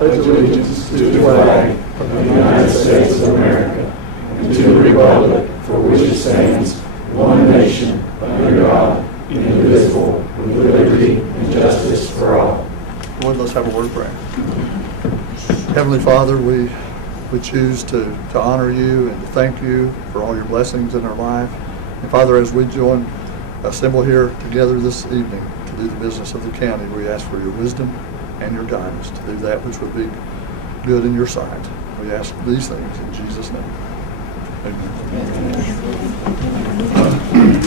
pledge allegiance to the flag of the United States of America and to the republic for which it stands, one nation, under God, indivisible, with liberty and justice for all. Lord, let's have a word of prayer. Heavenly Father, we choose to honor you and to thank you for all your blessings in our life. And Father, as we assemble here together this evening to do the business of the county, we ask for your wisdom and your guidance to do that which would be good in your sight. We ask these things in Jesus' name. Amen.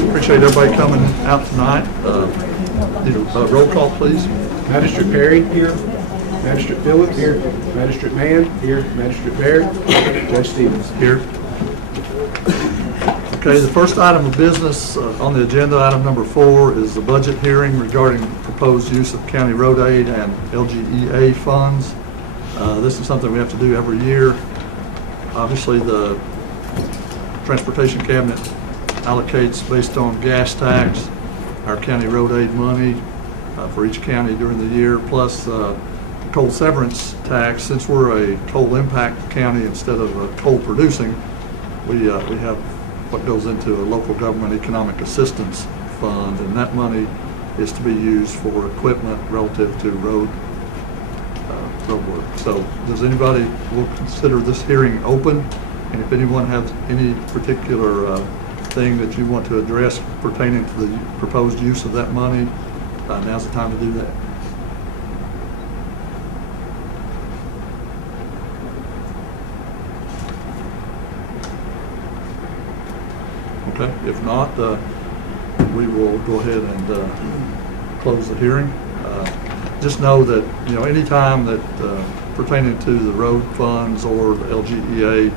Appreciate everybody coming out tonight. Roll call, please. Magistrate Perry. Here. Magistrate Phillips. Here. Magistrate Mann. Here. Magistrate Baird. Judge Stevens. Here. Okay, the first item of business on the agenda, item number 4, is the budget hearing regarding proposed use of county road aid and LGEA funds. This is something we have to do every year. Obviously, the Transportation Cabinet allocates, based on gas tax, our county road aid money for each county during the year, plus coal severance tax. Since we're a coal impact county instead of a coal producing, we have what goes into a local government economic assistance fund, and that money is to be used for equipment relative to road work. So does anybody, will consider this hearing open, and if anyone has any particular thing that you want to address pertaining to the proposed use of that money, now's the time to do that. Okay, if not, we will go ahead and close the hearing. Just know that, any time that pertaining to the road funds or the LGEA,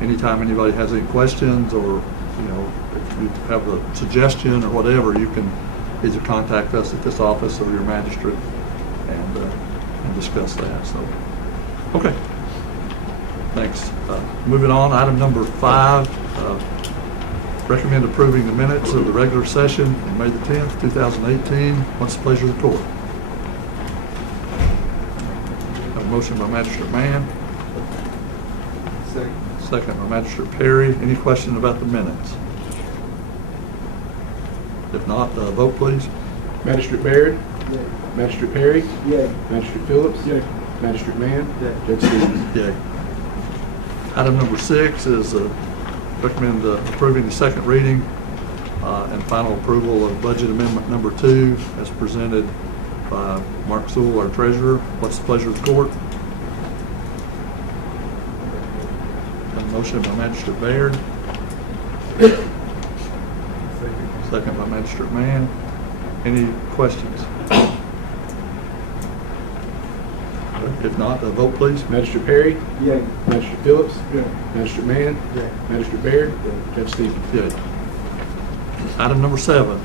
anytime anybody has any questions, or if you have a suggestion or whatever, you can either contact us at this office or your magistrate and discuss that. So, okay, thanks. Moving on, item number 5. Recommend approving the minutes of the regular session on May the 10th, 2018. What's the pleasure of the court? Have a motion by Magistrate Mann. Second by Magistrate Perry. Any question about the minutes? If not, vote please. Magistrate Baird. Yay. Magistrate Perry. Yay. Magistrate Phillips. Yay. Magistrate Mann. Yay. Judge Stevens. Yay. Item number 6 is recommend approving the second reading and final approval of budget amendment number 2 as presented by Mark Sewell, our treasurer. What's the pleasure of the court? A motion by Magistrate Baird. Second by Magistrate Mann. Any questions? If not, vote please. Magistrate Perry. Yay. Magistrate Phillips. Yay. Magistrate Mann. Yay. Magistrate Baird. Judge Stevens. Yay. Item number 7,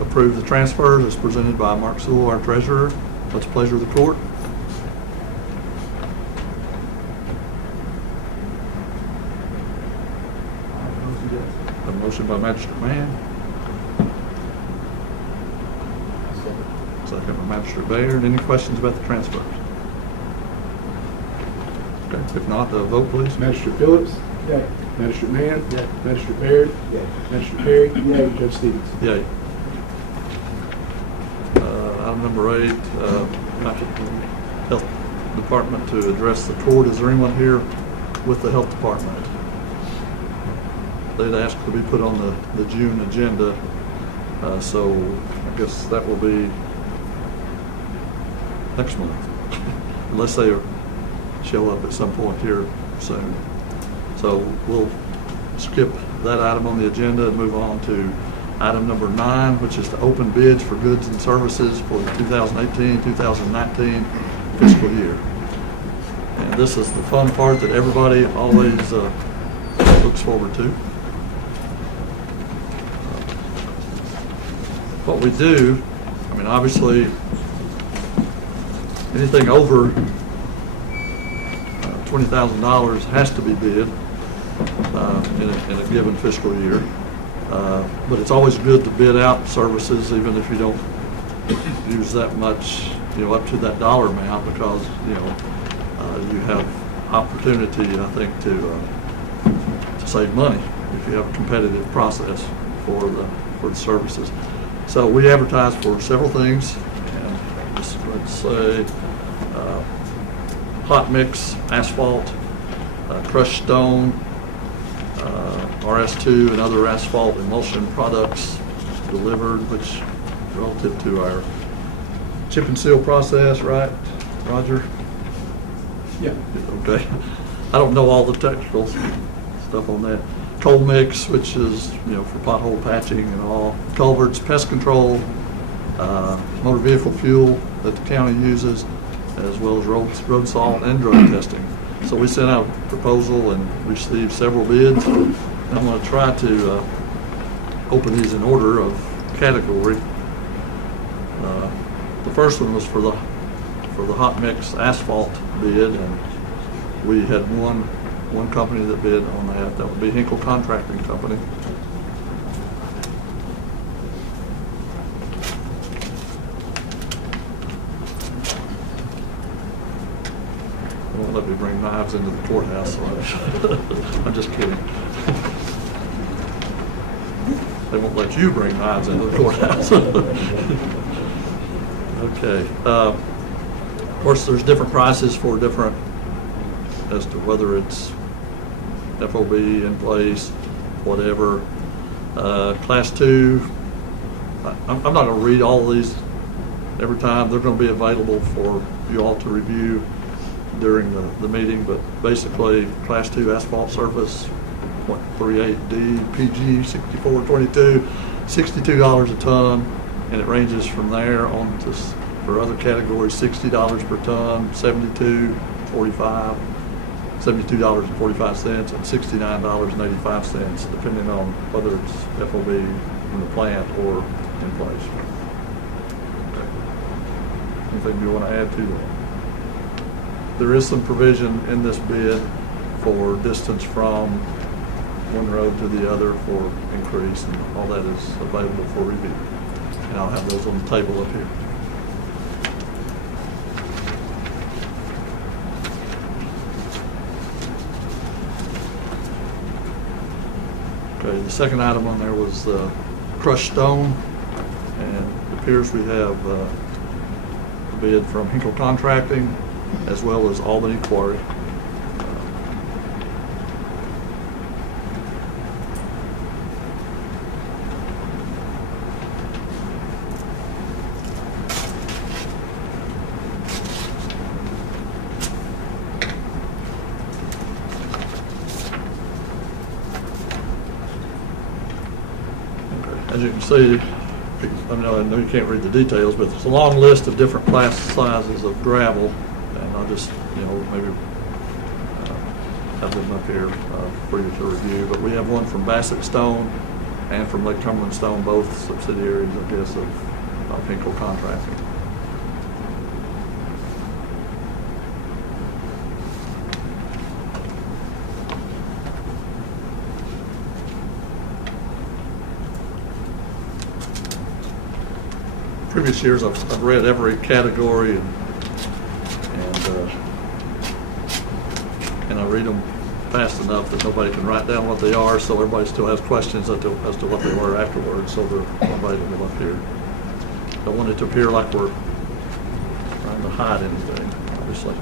approve the transfers as presented by Mark Sewell, our treasurer. What's the pleasure of the court? A motion by Magistrate Mann. Second by Magistrate Baird. Any questions about the transfers? Okay. If not, vote please. Magistrate Phillips. Yay. Magistrate Mann. Yay. Magistrate Baird. Yay. Magistrate Perry. Yay. Judge Stevens. Yay. Item number 8, Health Department to address the court. Is there anyone here with the Health Department? They'd asked to be put on the June agenda, so I guess that will be next month, unless they show up at some point here soon. So we'll skip that item on the agenda and move on to item number 9, which is to open bids for goods and services for the 2018-2019 fiscal year. And this is the fun part that everybody always looks forward to. What we do, obviously, anything over $20,000 has to be bid in a given fiscal year. But it's always good to bid out services, even if you don't use that much, up to that dollar amount, because, you have opportunity, I think, to save money if you have a competitive process for the services. So we advertise for several things, and let's say hot mix asphalt, crushed stone, RS2 and other asphalt emulsion products delivered, which relative to our chip and seal process, right, Roger? Yeah. Okay. I don't know all the technical stuff on that. Coal mix, which is, for pothole patching and all. Culverts, pest control, motor vehicle fuel that the county uses, as well as road salt and drug testing. So we sent out a proposal and received several bids. And I'm going to try to open these in order of category. The first one was for the hot mix asphalt bid, and we had one company that bid on that. That would be Hinkle Contracting Company. They won't let me bring knives into the courthouse, so I'm just kidding. They won't let you bring knives into the courthouse. Okay. Of course, there's different prices for different, as to whether it's FOB in place, whatever. Class 2, I'm not going to read all of these every time. They're going to be available for you all to review during the meeting, but basically Class 2 asphalt surface, 0.38D, PG 6422, $62 a ton, and it ranges from there on to, for other categories, $60 per ton, $72.45, and $69.85, depending on whether it's FOB in the plant or in place. Anything you want to add to that? There is some provision in this bid for distance from one road to the other for increase, and all that is available for review. And I'll have those on the table up here. Okay, the second item on there was crushed stone, and it appears we have a bid from Hinkle Contracting as well as Albany Quarry. As you can see, I know you can't read the details, but it's a long list of different class sizes of gravel, and I'll just, maybe have them up here for you to review. But we have one from Bassett Stone and from Lake Cumberland Stone, both subsidiaries, I guess, of Hinkle Contracting. Previous years, I've read every category, and I read them fast enough that nobody can write down what they are, so everybody still has questions as to what they were afterwards, so they're available up here. I don't want it to appear like we're trying to hide anything, obviously.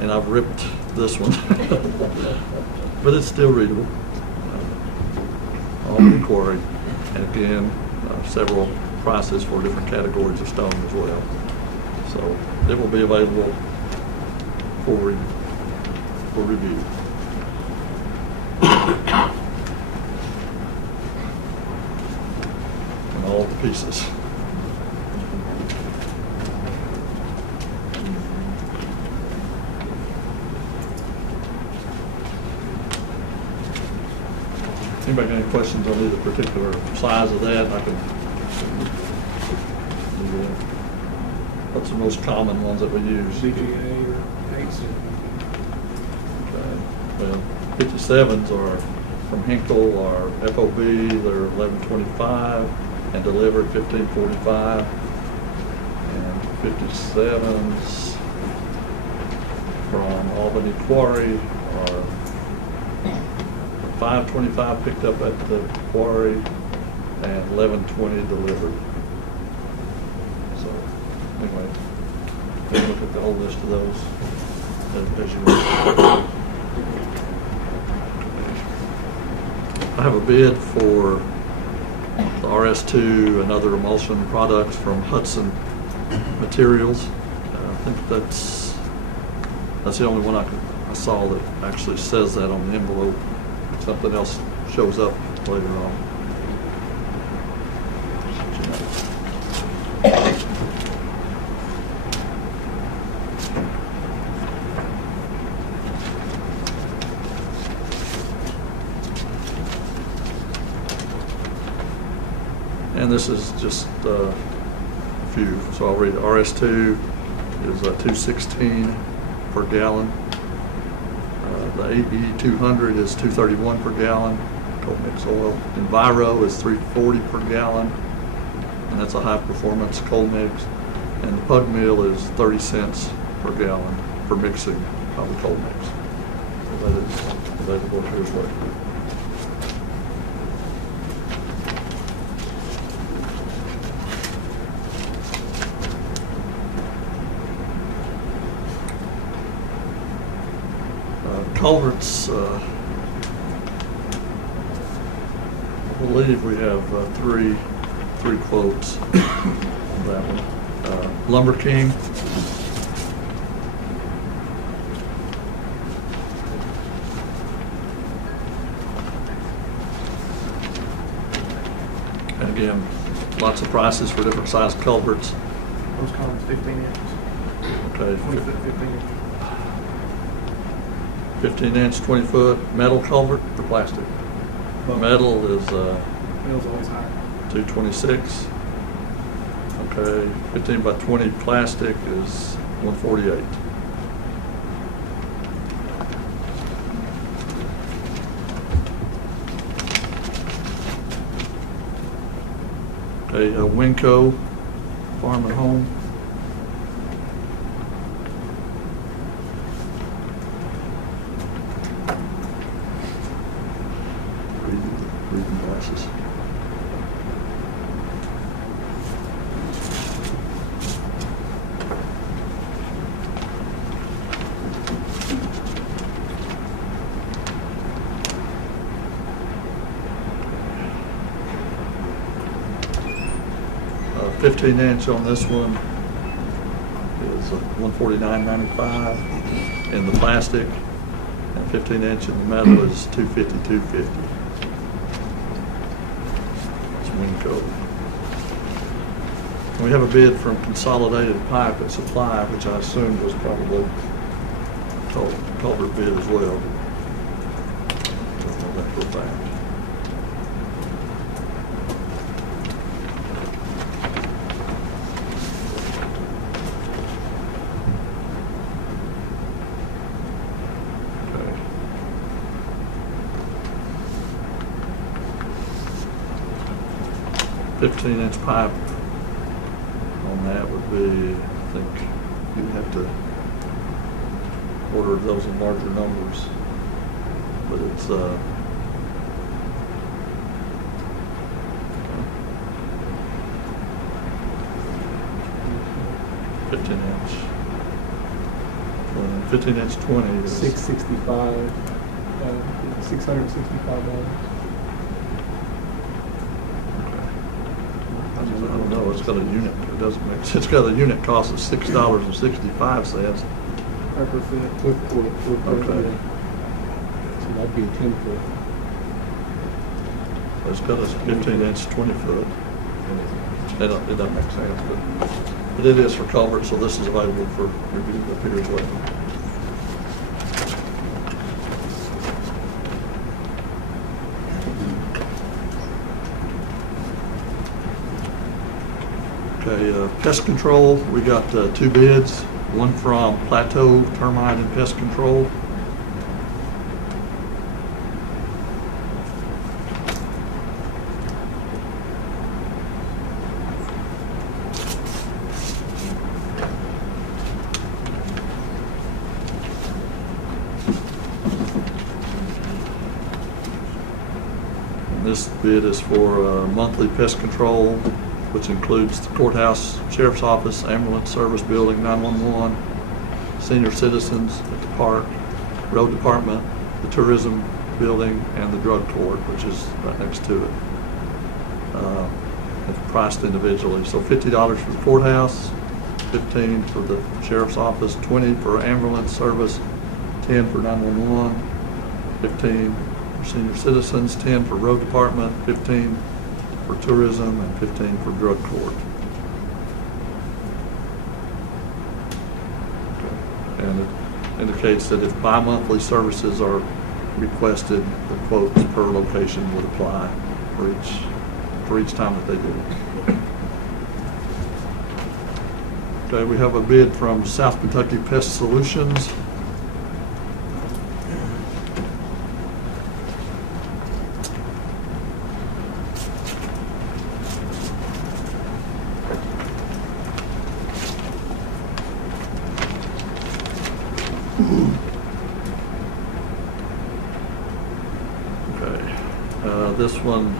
And I've ripped this one, but it's still readable. Albany Quarry, and again, several prices for different categories of stone as well. So it will be available for review. And all the pieces. Anybody got any questions on either particular size of that? I can. What's the most common ones that we use? CGA or 87. Well, 57s are from Hinkle are FOB, they're 1125 and delivered 1545. And 57s from Albany Quarry are 525 picked up at the quarry and 1120 delivered. So anyway, take a look at the whole list of those as you know. I have a bid for the RS2 and other emulsion products from Hudson Materials. I think that's the only one I saw that actually says that on the envelope. Something else shows up later on. And this is just a few, so I'll read it. RS2 is 216 per gallon. The AE200 is 231 per gallon. Cold mix oil. Enviro is 340 per gallon, and that's a high performance cold mix. And the Pug Mill is 30 cents per gallon for mixing of the cold mix. So that is available here as well. Culverts, I believe we have three quotes on that one. Lumber King, and again, lots of prices for different size culverts. Those columns 15 inches. Okay. 20 foot, 15 inches. 15-inch, 20-foot metal culvert or plastic? Metal is Metal's always higher. 226. Okay, 15 by 20 plastic is 148. Okay, Winco Farm and Home. Reading glasses. Uh, 15-inch on this one is $149.95 in the plastic, and 15-inch in the metal is $250. Winco. We have a bid from Consolidated Pipe and Supply, which I assumed was probably culvert bid as well. Don't know that for a fact. Okay. 15-inch pipe on that would be, I think you'd have to order those in larger numbers, but it's 15-inch. 15-inch 20 is $665. $665. I don't know, it's got a unit, it doesn't make sense. It's got a unit cost of $6.65. Per foot. With Okay. So that'd be a 10-foot. It's got a 15-inch, 20-foot. It doesn't make sense, but it is for culvert, so this is available for review up here as well. Okay, Pest Control, we got 2 bids, one from Plateau Termite and Pest Control. this bid is for monthly pest control, which includes the courthouse, sheriff's office, ambulance service building, 911, senior citizens at the park, road department, the tourism building, and the drug court, which is right next to it. It's priced individually. So $50 for the courthouse, $15 for the sheriff's office, $20 for ambulance service, $10 for 911, $15 for senior citizens, $10 for road department, $15 for tourism, and $15 for drug court. And it indicates that if bi-monthly services are requested, the quotes per location would apply for each time that they do it. Okay, we have a bid from South Kentucky Pest Solutions. Okay, this one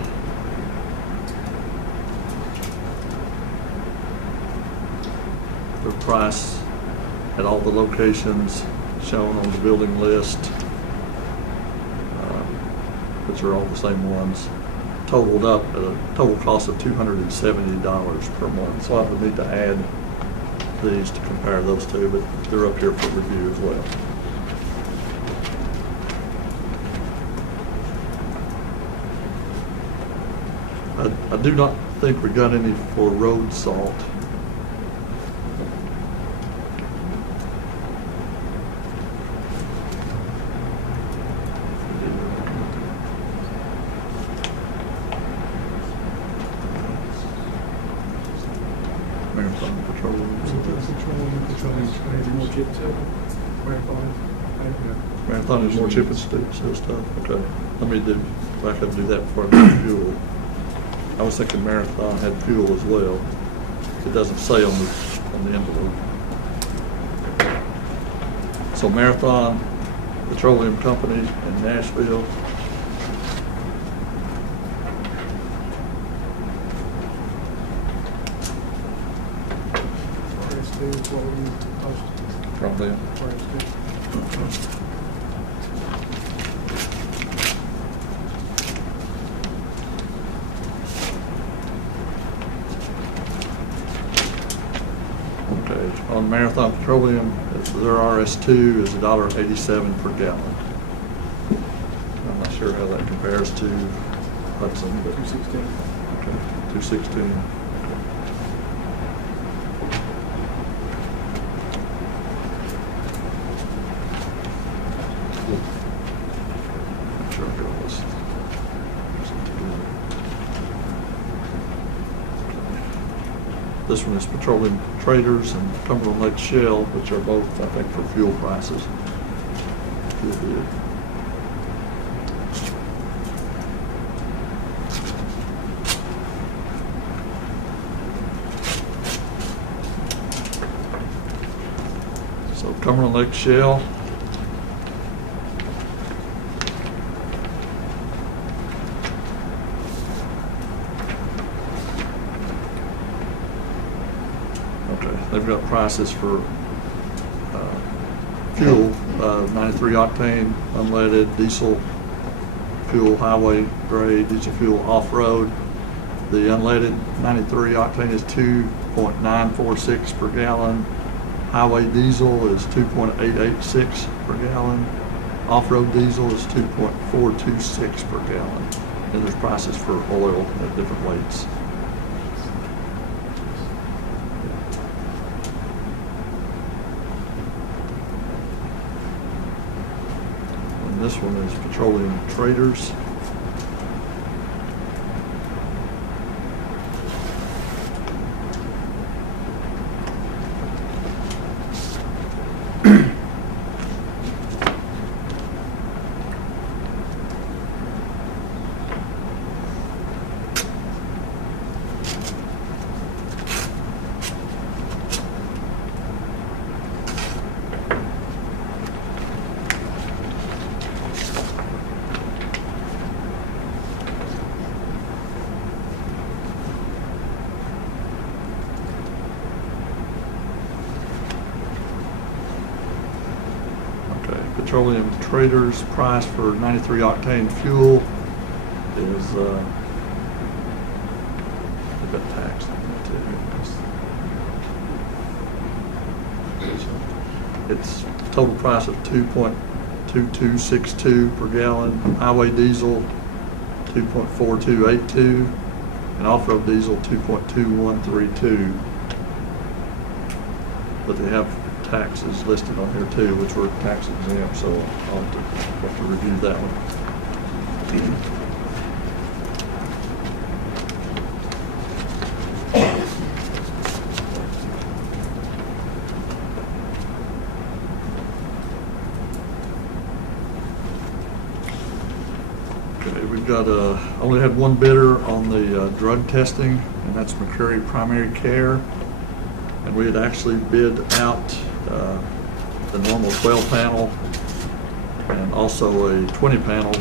the price at all the locations shown on the building list, which are all the same ones, totaled up at a total cost of $270 per month. So I would need to add these to compare those two, but they're up here for review as well. I do not think we got any for road salt. Marathon is more chip and seal stuff. Okay, let me back up and do that before I do fuel. I was thinking Marathon had fuel as well. It doesn't say on the envelope. So Marathon Petroleum Company in Nashville. From them. Okay, on Marathon Petroleum, their RS2 is $1.87 per gallon. I'm not sure how that compares to Hudson, but $2.16. Okay, $2.16. This one is Petroleum Traders and Cumberland Lake Shell, which are both, I think, for fuel prices. So Cumberland Lake Shell. They've got prices for fuel, 93 octane unleaded, diesel fuel highway grade, diesel fuel off-road. The unleaded 93 octane is 2.946 per gallon. Highway diesel is 2.886 per gallon. Off-road diesel is 2.426 per gallon. And there's prices for oil at different weights. This one is Petroleum Traders. Petroleum Traders price for 93 octane fuel is, they've got tax on it too. It's total price of 2.2262 per gallon. Highway diesel 2.4282 and off-road diesel 2.2132. But they have taxes listed on here too, which were tax exempt, so I'll have to review that one. We've got only had one bidder on the drug testing, and that's McCreary Primary Care. And we had actually bid out the normal 12 panel and also a 20 panel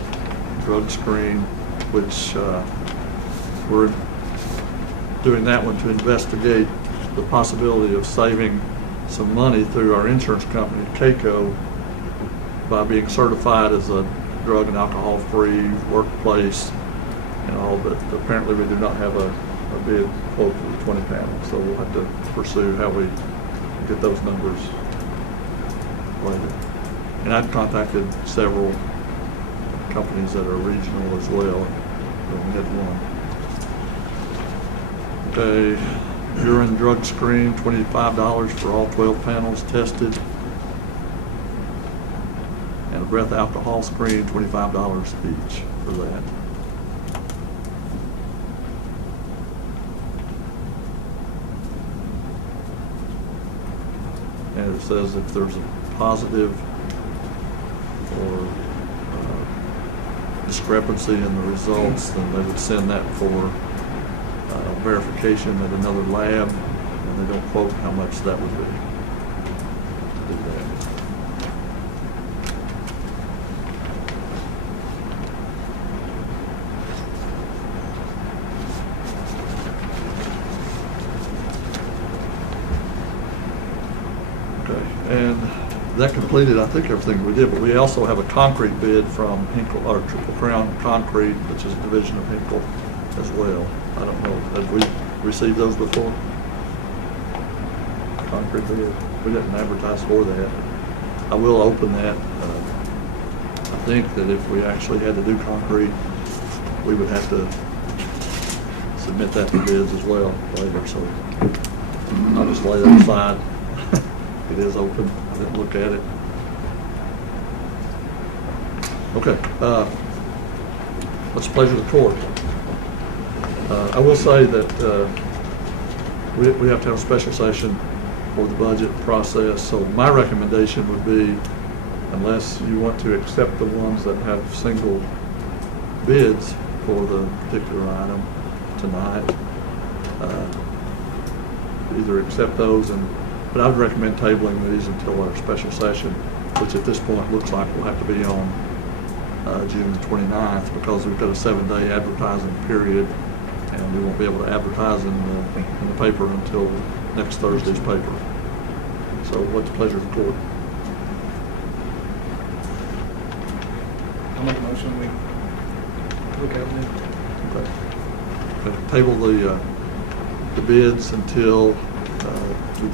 drug screen, which we're doing that one to investigate the possibility of saving some money through our insurance company, CAECO, by being certified as a drug and alcohol-free workplace and all, but apparently we do not have a bid quote for the 20 panel, so we'll have to pursue how we get those numbers later. And I've contacted several companies that are regional as well. We only had one. Okay, urine drug screen, $25 for all 12 panels tested. And a breath alcohol screen, $25 each for that. And it says if there's a positive or discrepancy in the results, then they would send that for verification at another lab, and they don't quote how much that would be to do that. And that completed, I think, everything we did, but we also have a concrete bid from Hinkle, or Triple Crown Concrete, which is a division of Hinkle as well. I don't know, have we received those before? Concrete bid? We didn't advertise for that. I will open that. I think that if we actually had to do concrete, we would have to submit that to bids as well later, so I'll just lay that aside. It is open. I didn't look at it. Okay. What's the pleasure of the court? I will say that we have to have a special session for the budget process. So my recommendation would be, unless you want to accept the ones that have single bids for the particular item tonight, either accept those but I would recommend tabling these until our special session, which at this point looks like will have to be on June the 29th, because we've got a 7-day advertising period, and we won't be able to advertise in the paper until next Thursday's paper. So what's the pleasure of the court? I'll make a motion we look at them. Okay. Table the bids until we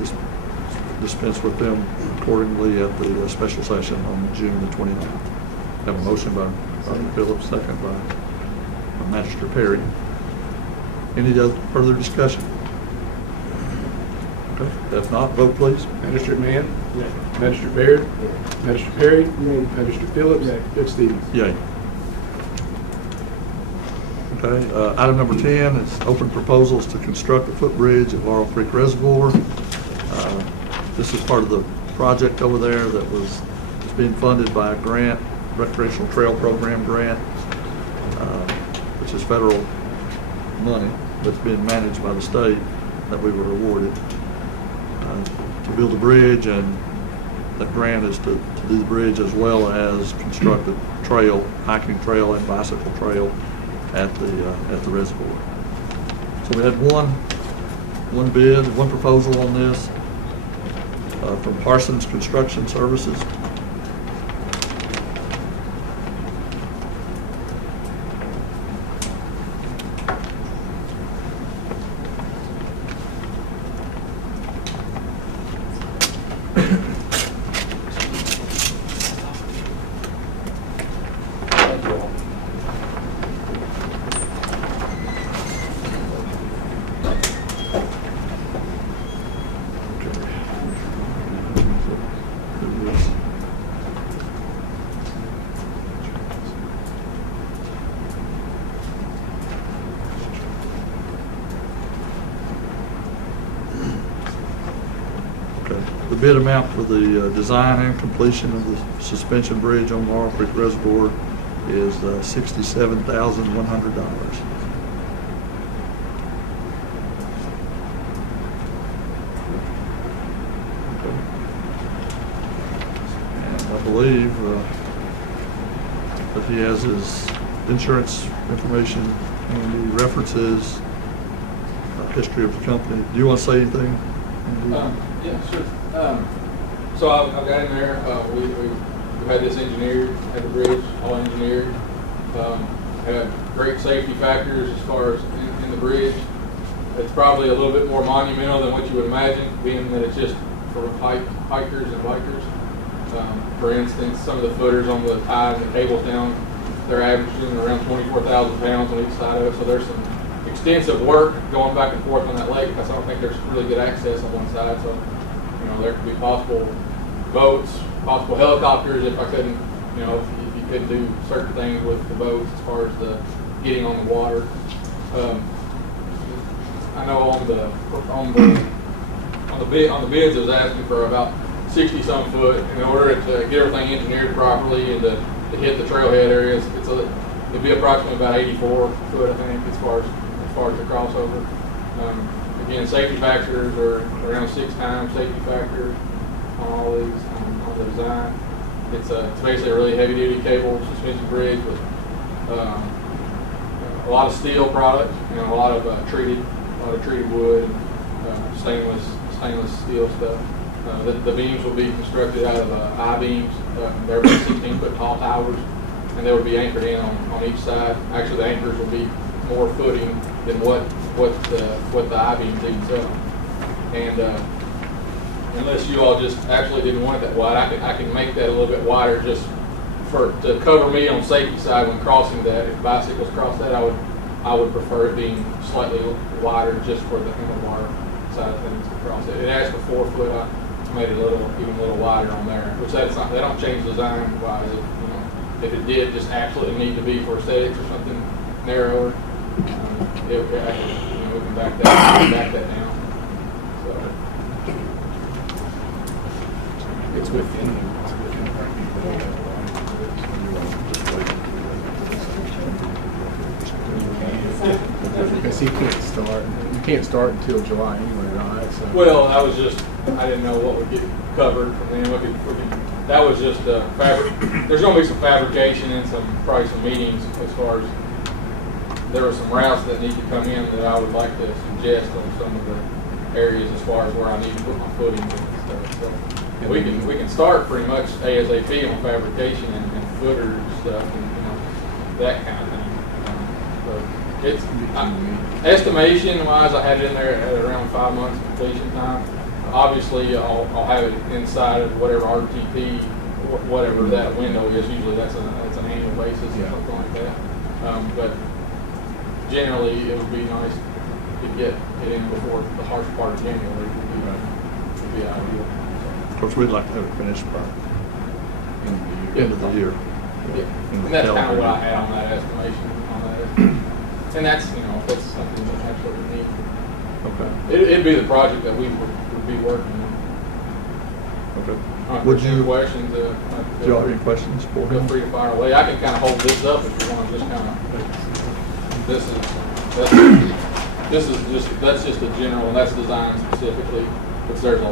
dispense with them accordingly at the special session on June the 29th. Have a motion by Phillips, second by Magistrate Perry. Any other further discussion? Okay. If not, vote please. Magistrate Mann? Yes. Magistrate Baird? Yes. Magistrate Perry? Yes. Magistrate Phillips? Yes. Judge Stevens? Yay. Okay, item number 10 is open proposals to construct a footbridge at Laurel Creek Reservoir. This is part of the project over there that is being funded by a grant, Recreational Trail Program grant, which is federal money that's being managed by the state that we were awarded to build a bridge, and that grant is to do the bridge as well as construct a trail, hiking trail and bicycle trail at the reservoir. So we had one bid, one proposal on this from Parsons Construction Services. bid amount for the design and completion of the suspension bridge on Laurel Creek Reservoir is $67,100. And I believe that he has his insurance information and he references history of the company. Do you want to say anything? Yeah, sure. So I've got in there, we've had this engineered, had the bridge all engineered, had great safety factors as far as in the bridge. It's probably a little bit more monumental than what you would imagine, being that it's just for hikers and bikers. For instance, some of the footers on the ties and the cables down, they're averaging around 24,000 pounds on each side of it, so there's some extensive work going back and forth on that lake because I don't think there's really good access on one side. So, there could be possible boats, possible helicopters if I couldn't, if you couldn't do certain things with the boats as far as the getting on the water. I know on the bids it was asking for about 60-some foot in order to get everything engineered properly and to hit the trailhead areas. It'd be approximately about 84 foot, I think, as far as the crossover. Again, safety factors are around 6 times safety factor on all these on the design. It's basically a really heavy-duty cable suspension bridge with a lot of steel product and a lot of treated wood, and stainless steel stuff. The beams will be constructed out of I-beams. They're about 16-foot tall towers, and they will be anchored in on each side. Actually, the anchors will be more footing than what the I-beams even sell. And unless you all just actually didn't want it that wide, I can make that a little bit wider just to cover me on safety side when crossing that. If bicycles cross that, I would prefer it being slightly wider just for the handlebar side of things to cross it. It asks for 4 foot. I made it even a little wider on there, which they don't change design wise. If it did just absolutely need to be for aesthetics or something narrower, we can back that down. So It's within. Because you can't start until July anyway, right? So. Well, I didn't know what would get covered from them. That was just there's going to be some fabrication and some probably some meetings as far as there were some routes that need to come in that I would like to suggest on some of the areas as far as where I need to put my footing and stuff. So we can start pretty much ASAP on fabrication and footer stuff and that kind of thing. It's estimation wise, I had it in there at around 5 months completion time. Obviously, I'll have it inside of whatever RTP, whatever that window is. Usually, that's an annual basis or something like that. But generally, it would be nice to get it in before the harsh part of January. Would be ideal. Of course, we'd like to have it finished by end of the year. Yeah, and that's kind of what I had on that estimation on that. And that's that's something that absolutely need. Okay. It'd be the project that we would be working on. Okay. Would you questions? Do you have any questions for Feel him? free to fire away. I can kind of hold this up if you want to just kind of. That's just a general, and that's designed specifically because there's a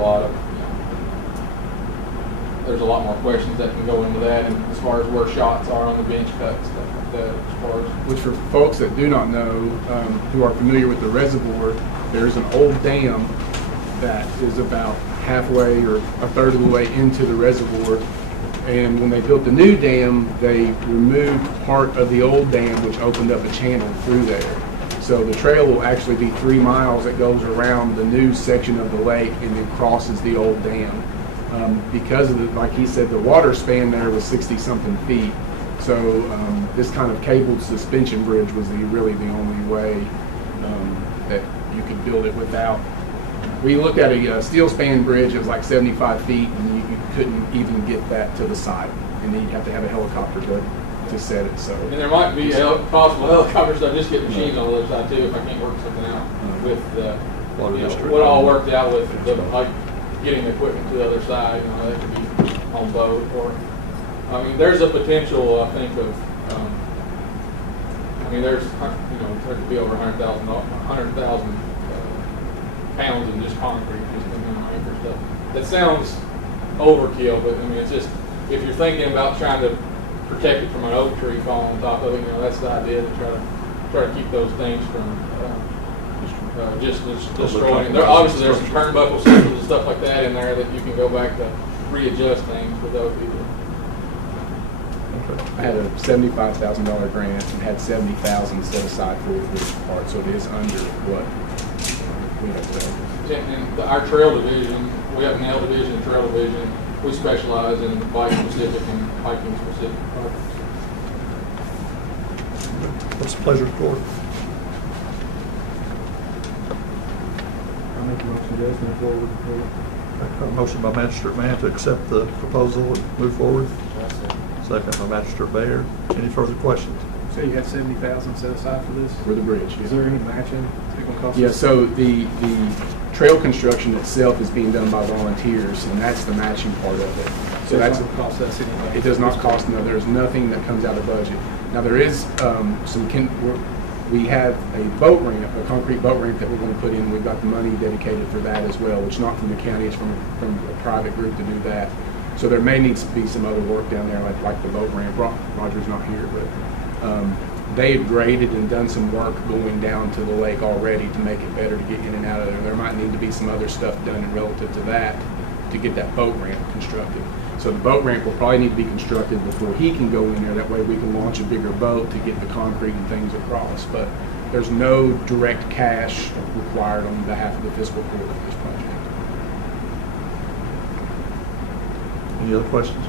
lot more questions that can go into that, and as far as where shots are on the bench cut and stuff like that. As far as Which for folks that do not know, who are familiar with the reservoir, there's an old dam that is about halfway or a third of the way into the reservoir. And when they built the new dam, they removed part of the old dam, which opened up a channel through there. So the trail will actually be 3 miles that goes around the new section of the lake and then crosses the old dam. Because of like he said, the water span there was 60-something feet. So this kind of cabled suspension bridge was really the only way that you could build it without. We looked at a steel span bridge. It was like 75 feet, and you couldn't even get that to the side, and then you'd have to have a helicopter to set it. So. And there might be possible helicopters that just get machines on the other side too if I can't work something out with the Water district. what all worked out with the getting equipment to the other side. You know, that could be on boat, or I mean, there's a potential, I think, of I mean, there's there could be over 100,000 pounds in just concrete, just in the anchor stuff. That sounds overkill, but I mean, it's just if you're thinking about trying to protect it from an oak tree falling on top of it, that's the idea, to try to keep those things from just destroying. Obviously, there's some turnbuckle systems and stuff like that in there that you can go back to readjust things with those people. I had a $75,000 grant and had $70,000 set aside for this part, so it is under what we have to. And our trail division, we have an L division and trail division. We specialize in bike specific and hiking specific projects. What's the pleasure of the court? I'll make a motion to move forward. A motion by Magistrate Mann to accept the proposal and move forward. Second by Magistrate Bayer. Any further questions? So you had 70,000 set aside for this? For the bridge, yeah. Is there any matching? It's gonna cost Yeah, us- so the trail construction itself is being done by volunteers, and that's the matching part of it. So It's that's, not gonna cost us anything? it does not cost, no, there's nothing that comes out of budget. Now, there is we have a boat ramp, a concrete boat ramp that we're going to put in. We've got the money dedicated for that as well, which is not from the county, it's from a private group to do that. So there may need to be some other work down there, like the boat ramp. Roger's not here, but they have graded and done some work going down to the lake already to make it better to get in and out of there. There might need to be some other stuff done relative to that to get that boat ramp constructed. So the boat ramp will probably need to be constructed before he can go in there. That way we can launch a bigger boat to get the concrete and things across. But there's no direct cash required on behalf of the fiscal court of this project. Any other questions?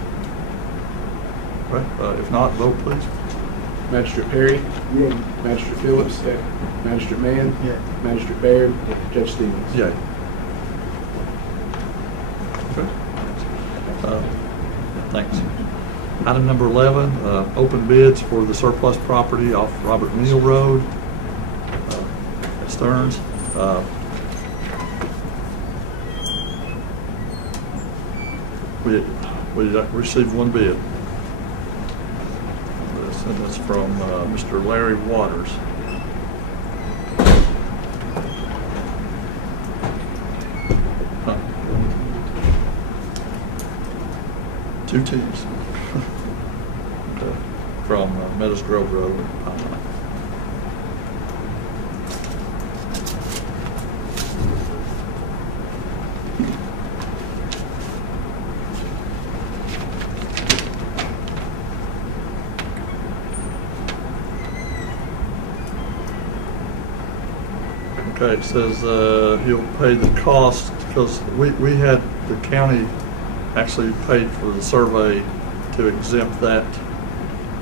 All right, if not, vote please. Magistrate Perry? Yeah. Magistrate Phillips? Magistrate Mann? Yeah. Magistrate Baird? Judge Stevens? Yay. Okay. Thanks. Item number 11, open bids for the surplus property off Robert Neal Road, Stearns. We received one bid. And that's from Mr. Larry Waters. Two T's. Okay. From Meadows Grove Road. Okay, it says he'll pay the cost, because we had the county actually paid for the survey to exempt that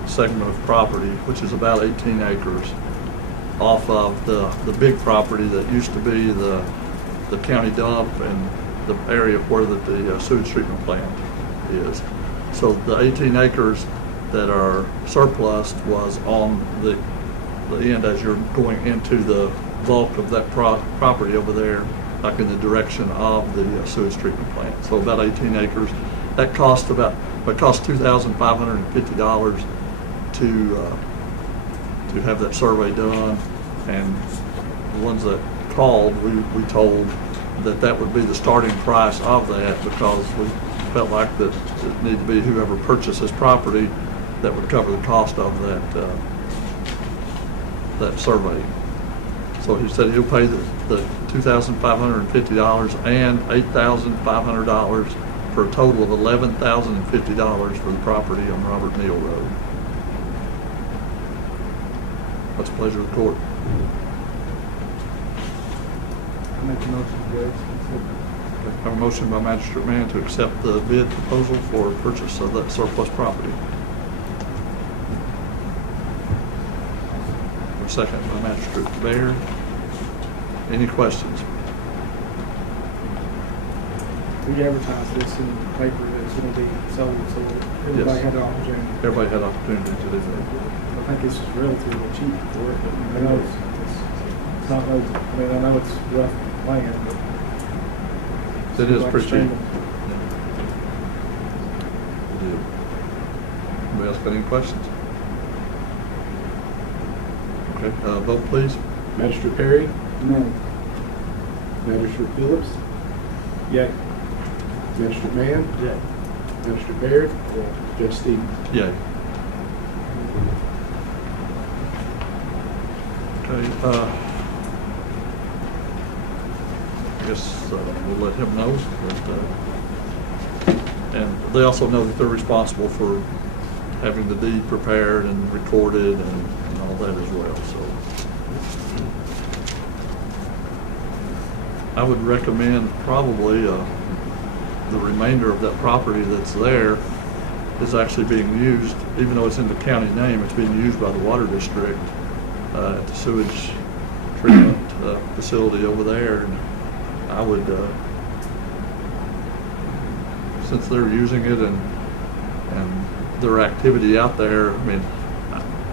segment of property, which is about 18 acres, off of the big property that used to be the county dump and the area where the sewage treatment plant is. So the 18 acres that are surplus was on the end as you're going into the bulk of that property over there, like in the direction of the sewage treatment plant. So about 18 acres. That cost $2,550 to have that survey done, and the ones that called, we told that would be the starting price of that, because we felt like that it needed to be whoever purchased this property that would cover the cost of that survey. So he said he'll pay the $2,550 and $8,500 for a total of $11,050 for the property on Robert Neal Road. What's the pleasure of the court? I'll make a motion to go. I have a motion by Magistrate Mann to accept the bid proposal for purchase of that surplus property. A second by Magistrate Baird. Any questions? We advertised this in the paper that it's going to be sold, so everybody Yes. had the opportunity. Everybody had opportunity to do that. I think this is relatively cheap for it, but I know it's not, I mean, I know it's rough land, but It is Like pretty cheap. strangle. Anybody else got any questions? Okay, vote please. Magistrate Perry, No. Magistrate Phillips, Yay. Magistrate Mann, Yay. Magistrate Baird, Judge Stevens. Yay. Okay, I guess we'll let him know that, and they also know that they're responsible for having the deed prepared and recorded and all that as well, so. I would recommend probably the remainder of that property that's there is actually being used, even though it's in the county name, it's being used by the water district at the sewage treatment facility over there. And I would, since they're using it and their activity out there, I mean,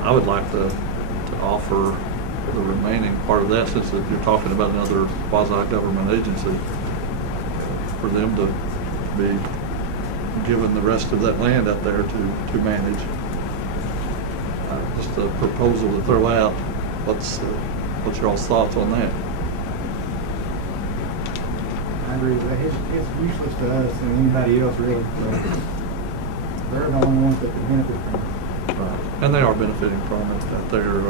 I would like to offer the remaining part of that, since you're talking about another quasi-government agency, for them to be given the rest of that land out there to manage. Just a proposal to throw out. What's your all's thoughts on that? I agree with that. It's useless to us and anybody else really. But they're the only ones that can benefit from it. Right. And they are benefiting from it at their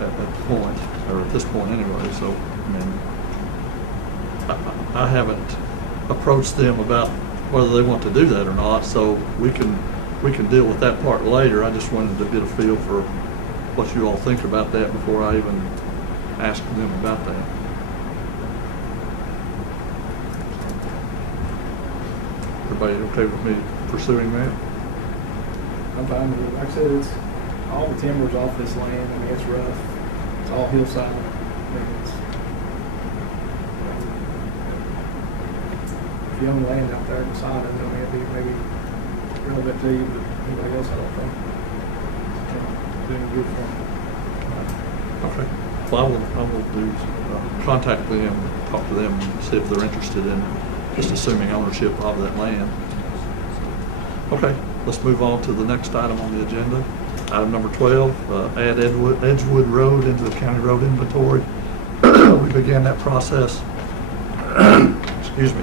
at that point, or at this point anyway. So, I mean, I haven't approached them about whether they want to do that or not. So we can deal with that part later. I just wanted to get a feel for what you all think about that before I even ask them about that. Everybody okay with me pursuing that? I'm fine with it. Like I said, it's all the timber's off this land. I mean, it's rough. It's all hillside. I mean, if you own land out there beside it, I mean, it'd be maybe relevant to you, but anybody else, I don't think. Doing good for them. Okay. Well, I will do contact them, talk to them, see if they're interested in just assuming ownership of that land. Okay, let's move on to the next item on the agenda. Item number 12, add Edgewood Road into the county road inventory. We began that process, excuse me,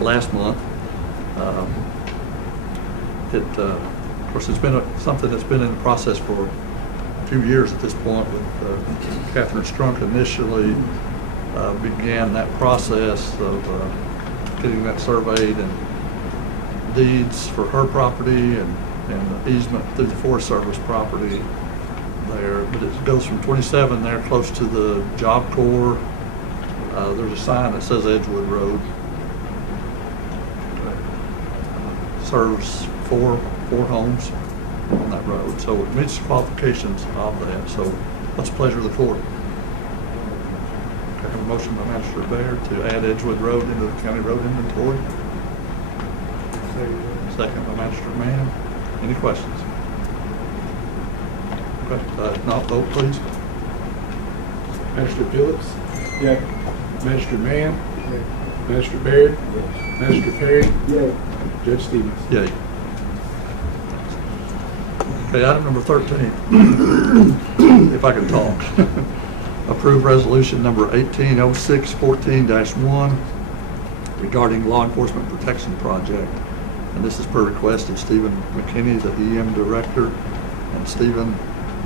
last month. Of course, it's been something that's been in the process for a few years at this point. With Catherine Strunk initially began that process of getting that surveyed and deeds for her property and easement through the Forest Service property there. But it goes from 27 there close to the Job Corps. There's a sign that says Edgewood Road. Serves four homes on that road, so it meets the qualifications of that. So what's the pleasure of the court? Okay, I have a motion by Magistrate Baird to add Edgewood Road into the county road inventory. Second by Magistrate Mann. Any questions? Okay, if not, vote please. Magistrate Phillips, Yeah. Magistrate Mann, Magistrate Baird, Magistrate Perry, Yay. Judge Stevens. Yay. Okay, item number 13, if I can talk. Approve resolution number 180614-1 regarding law enforcement protection project. And this is per request of Stephen McKinney, the EM director. And Stephen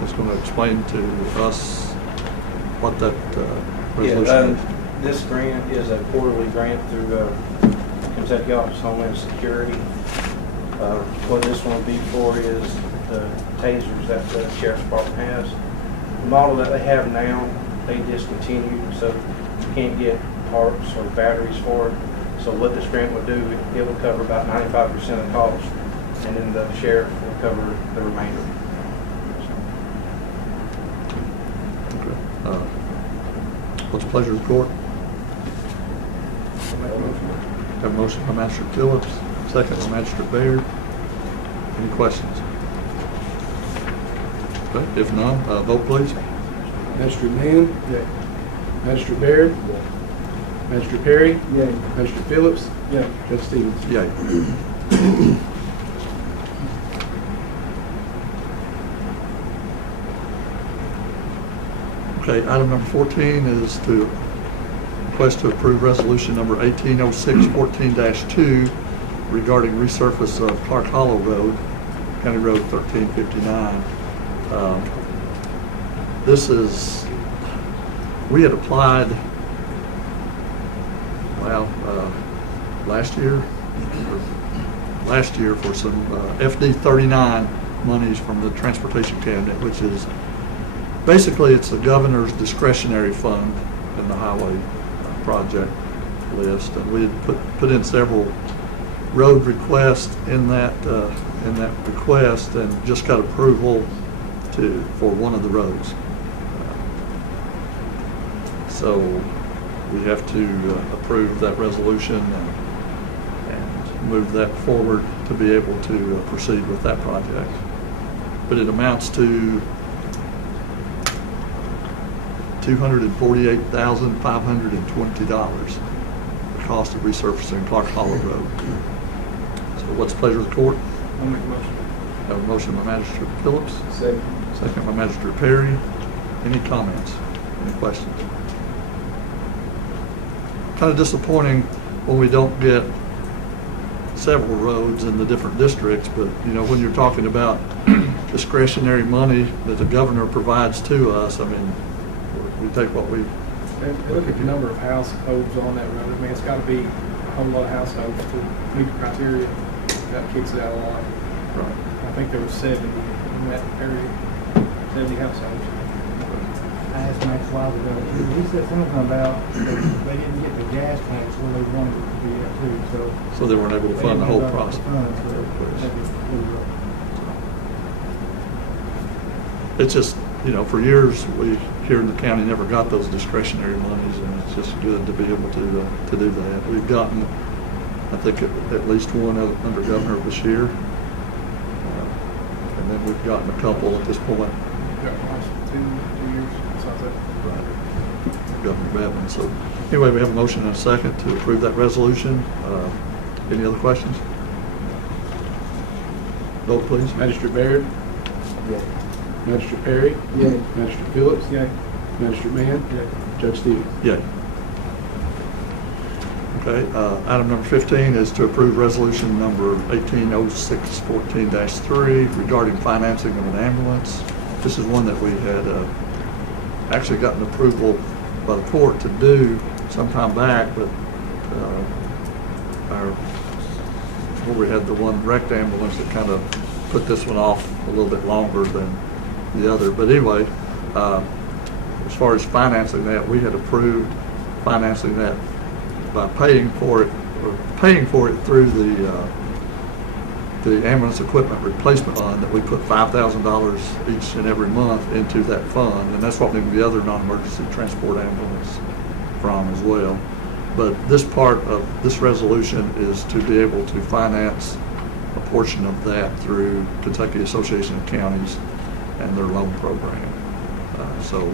is going to explain to us what that resolution is. This grant is a quarterly grant through Kentucky Office of Homeland Security. What this one will be for is the tasers that the Sheriff's Department has. The model that they have now, they discontinued, so you can't get parts or batteries for it. So what this grant would do, it will cover about 95% of the cost, and then the sheriff will cover the remainder. Okay. What's the pleasure of the court? Have a motion by Magistrate Phillips, second by Magistrate Baird. Any questions? Okay, if none, vote please. Magistrate Mann, Magistrate Baird, Magistrate Perry? Yay. Magistrate Phillips? Yay. Judge Stevens? Yay. Okay, item number 14 is to request to approve resolution number 1806-14-2 regarding resurface of Clarke Hollow Road, County Road 1359. This is, we had applied, well, last year for some FD 39 monies from the Transportation Cabinet, which is basically it's the governor's discretionary fund in the highway project list, and we had put in several road requests in that request, and just got approval for one of the roads. So we have to approve that resolution and move that forward to be able to proceed with that project. But it amounts to $248,520, the cost of resurfacing Clarke Hollow Road. So what's the pleasure of the court? I'll make a motion. Have a motion by Magistrate Phillips. Second. Second by Magistrate Perry. Any comments? Any questions? Kind of disappointing when we don't get several roads in the different districts, but you know, when you're talking about discretionary money that the governor provides to us, I mean, we take what we... And look at the number of households on that road. I mean, it's got to be a whole lot of households to meet the criteria. That kicks it out a lot. Right. I think there was 70 in that area, 70 households. I asked Max a while ago, he said something about they didn't get the gas tanks where they wanted it to be at too, So they weren't able to fund the whole process. It's just, you know, for years we here in the county never got those discretionary monies, and it's just good to be able to do that. We've gotten, I think, at least one under Governor Bashir, and then we've gotten a couple at this point. Got the last two years. Right. Governor Bevan. So anyway, we have a motion and a second to approve that resolution. Any other questions? Vote, please. Magistrate Baird? Yay. Magistrate Perry? Yay. Magistrate Phillips? Yay. Magistrate Mann? Yay. Judge Stevens? Yay. Okay, item number 15 is to approve resolution number 1806-14-3 regarding financing of an ambulance. This is one that we had actually gotten approval by the court to do some time back, but we had the one wrecked ambulance that kind of put this one off a little bit longer than the other. But anyway, as far as financing that, we had approved financing that by paying for it through the ambulance equipment replacement fund, that we put $5,000 each and every month into that fund, and that's what we the other non-emergency transport ambulance from as well. But this part of this resolution is to be able to finance a portion of that through Kentucky Association of Counties and their loan program. So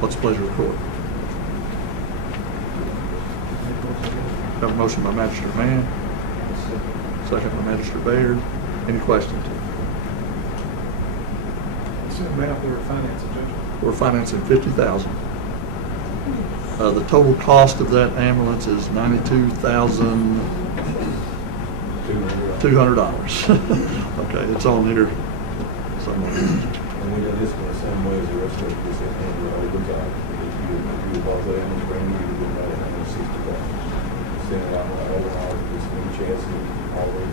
what's the pleasure of the court? Have a motion by Magistrate Mann. Second by Magistrate Baird. Any questions? What's the amount we were financing, Judge? We're financing $50,000. The total cost of that ambulance is $92,200. Okay, it's on here somewhere. And we did this in the same way as the rest of it, we said, hey, overtime, if you bought that ambulance brand new, you would have $160. Send it out overall, this new chassis, all the way to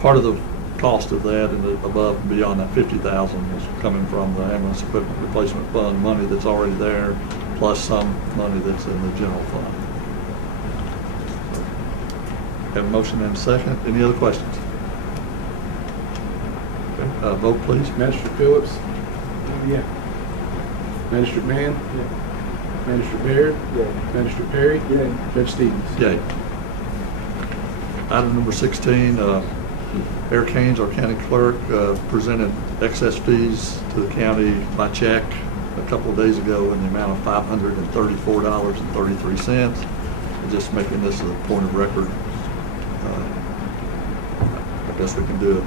Part of the cost of that and above and beyond that $50,000 is coming from the ambulance equipment replacement fund, money that's already there, plus some money that's in the general fund. Have a motion and a second. Any other questions? Okay, vote please. Magistrate Phillips? Yeah. Magistrate Mann? Yeah. Magistrate Baird? Yay. Magistrate Perry? Yay. Judge Stevens? Yay. Item number 16, Eric Haynes, our county clerk, presented excess fees to the county by check a couple of days ago in the amount of $534.33. Just making this a point of record. I guess we can do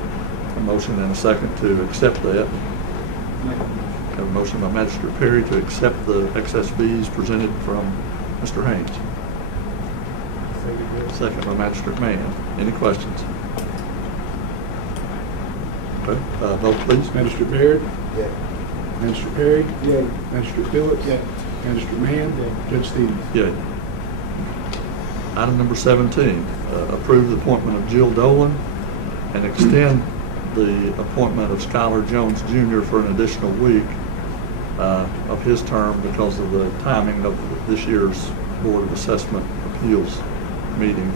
a motion and a second to accept that. Have a motion by Magistrate Perry to accept the excess fees presented from Mr. Haynes. Second by Magistrate Mann. Any questions? Okay, vote please. Magistrate Baird? Yeah. Magistrate Perry? Yeah. Magistrate Phillips? Yeah. Magistrate Mann? Judge Stevens? Yay. Item number 17, approve the appointment of Jill Dolan and extend the appointment of Skylar Jones Jr. for an additional week of his term because of the timing of this year's Board of Assessment Appeals meeting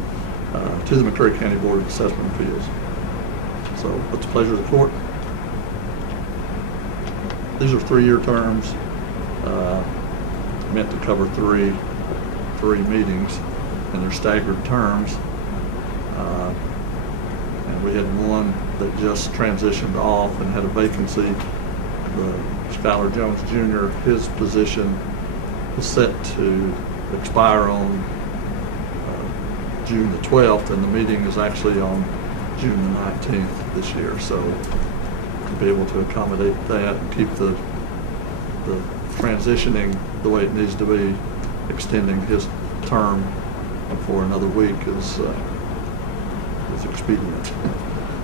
to the McCreary County Board of Assessment Appeals. So what's the pleasure of the court? These are 3-year terms meant to cover three meetings, and they're staggered terms. And we had one that just transitioned off and had a vacancy. The Skylar Jones Jr., his position was set to expire on June the 12th, and the meeting is actually on June the 19th this year. So to be able to accommodate that and keep the transitioning the way it needs to be, extending his term for another week is expedient.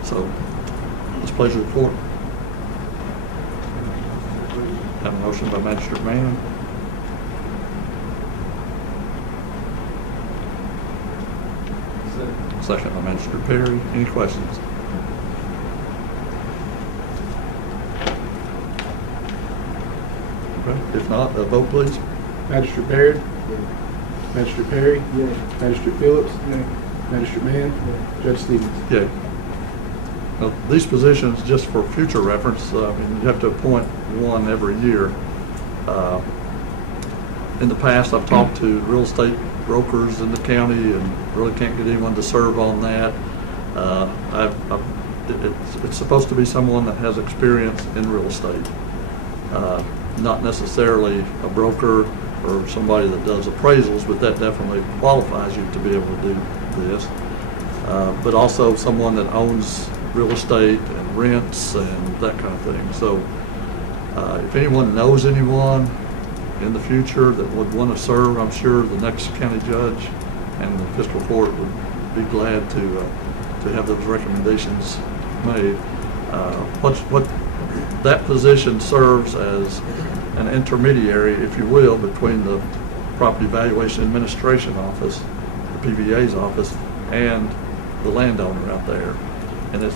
So it's pleasure of the court. Have a motion by Magistrate Mann. Second by Magistrate Perry. Any questions? Okay. If not, vote please. Magistrate Baird? Magistrate Perry? Yeah. Magistrate Phillips? Yeah. Magistrate Mann? Judge Stevens? Yay. Now, these positions, just for future reference, you have to appoint one every year. In the past, I've talked to real estate brokers in the county and really can't get anyone to serve on that. It's supposed to be someone that has experience in real estate, not necessarily a broker or somebody that does appraisals, but that definitely qualifies you to be able to do this. But also someone that owns real estate and rents and that kind of thing. So if anyone knows anyone in the future that would want to serve, I'm sure the next county judge and the fiscal court would be glad to have those recommendations made. What that position serves as an intermediary, if you will, between the Property Valuation Administration Office, the PVA's office, and the landowner out there. And it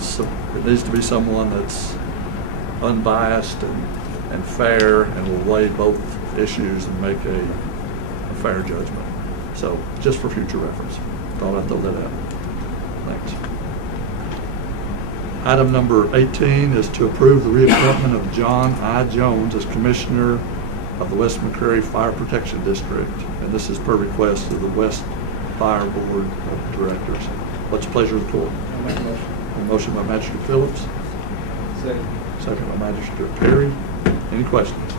needs to be someone that's unbiased and fair and will weigh both issues and make a fair judgment. So just for future reference, thought I'd throw that out. Thanks. Item number 18 is to approve the reappointment of John I. Jones as Commissioner of the West McCreary Fire Protection District. And this is per request of the West Fire Board of Directors. What's the pleasure of the court? I'll make a motion. A motion by Magistrate Phillips. Second. Second by Magistrate Perry. Any questions?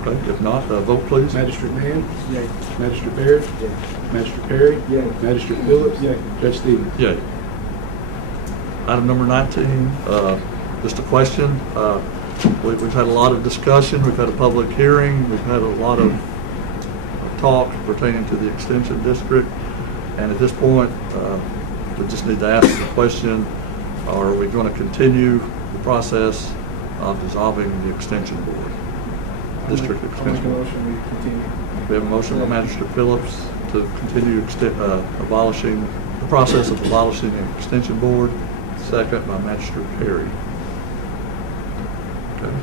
Okay, if not, vote please. Magistrate Mann? Yay. Magistrate Baird? Yeah. Magistrate Perry? Yeah. Magistrate Phillips? Yeah. Judge Stevens? Yay. Item number 19, just a question. We've had a lot of discussion. We've had a public hearing. We've had a lot of talk pertaining to the Extension District. And at this point, we just need to ask the question, are we going to continue the process of dissolving the Extension Board? District I'll make a Extension Board. motion, we continue. We have a motion by Magistrate Phillips to continue abolishing the process of abolishing the Extension Board. Second by Magistrate Perry. Okay.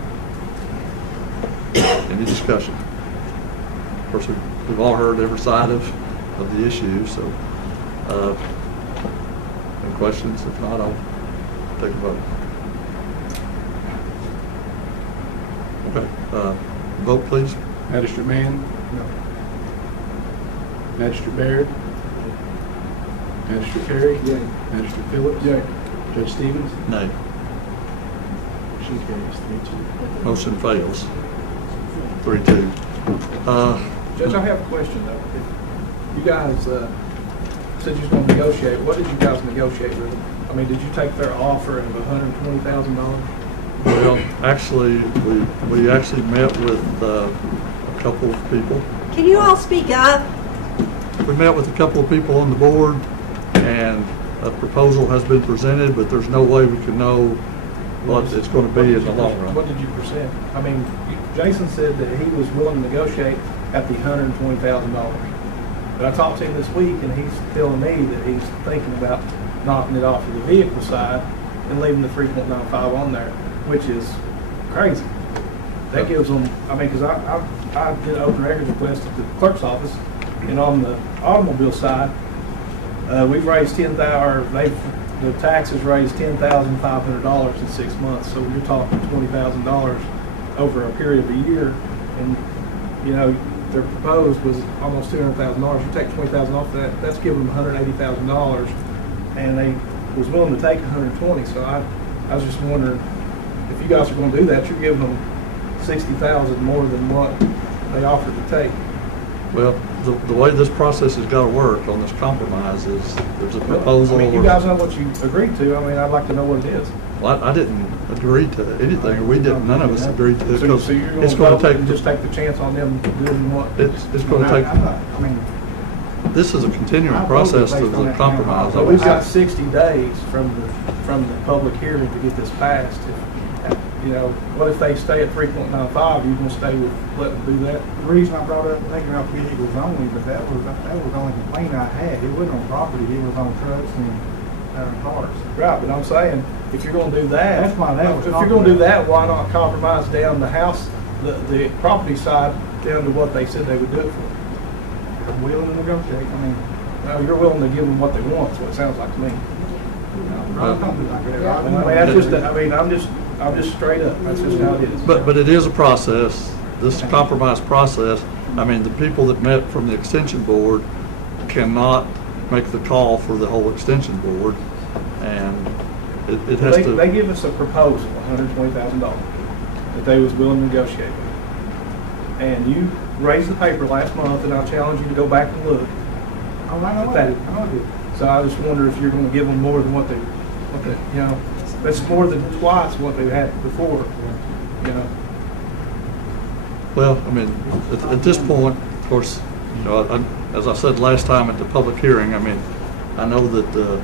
Any discussion? Of course, we've all heard every side of the issue, so any questions? If not, I'll take a vote. Okay. Vote, please. Magistrate Mann? No. Magistrate Baird? Magistrate Perry? Yeah. Magistrate Phillips? Yeah. Judge Stevens? Nay. Motion fails. 3-2. Judge, I have a question though. If you guys said you was going to negotiate, what did you guys negotiate with them? I mean, did you take their offer of $120,000? Well, actually, we actually met with a couple of people. Can you all speak up? We met with a couple of people on the board, and a proposal has been presented, but there's no way we can know what it's going to be in the long run. What did you present? I mean, Jason said that he was willing to negotiate at the $120,000. But I talked to him this week, and he's telling me that he's thinking about knocking it off of the vehicle side and leaving the 3.95 on there, which is crazy. That gives them, I mean, because I did an open records request at the clerk's office, and on the automobile side, we've raised the taxes raised $10,500 in 6 months. So you're talking $20,000 over a period of a year, and you know their proposed was almost $200,000. You take $20,000 off that, that's giving them $180,000, and they was willing to take $120,000. So I was just wondering if you guys are going to do that, you're giving them $60,000 more than what they offered to take. Well, the way this process has got to work on this compromise is there's a proposal. I mean, you guys know what you agreed to. I mean, I'd like to know what it is. Well, I didn't agree to anything, or we didn't. None of us agreed to it. So you're going to just take the chance on them doing what? It's going to take. I mean, this is a continuing process of the compromise. So we've got 60 days from the public hearing to get this passed. You know, what if they stay at 3.95? You going to stay with letting them do that? the reason I brought up taking out vehicles only, but that was the only complaint I had. It wasn't on property, it was on trucks and cars. Right, but I'm saying, if you're going to do that, That's why that was if you're going to do that, why not compromise down the house, the property side, down to what they said they would do it for? I'm willing to negotiate. I mean, Now, you're willing to give them what they want, is what it sounds like to me. Ron told me like that. I mean, that's just, I'm just straight up, that's just how it is. But it is a process. This compromise process. I mean, the people that met from the extension board cannot make the call for the whole extension board, and it has to. They give us a proposal, $120,000, that they was willing to negotiate with. And you raised the paper last month, and I challenge you to go back and look. I know that. So I just wonder if you're going to give them more than what they, you know, that's more than twice what they had before, you know. Well, I mean, at this point, of course, you know, as I said last time at the public hearing, I mean, I know that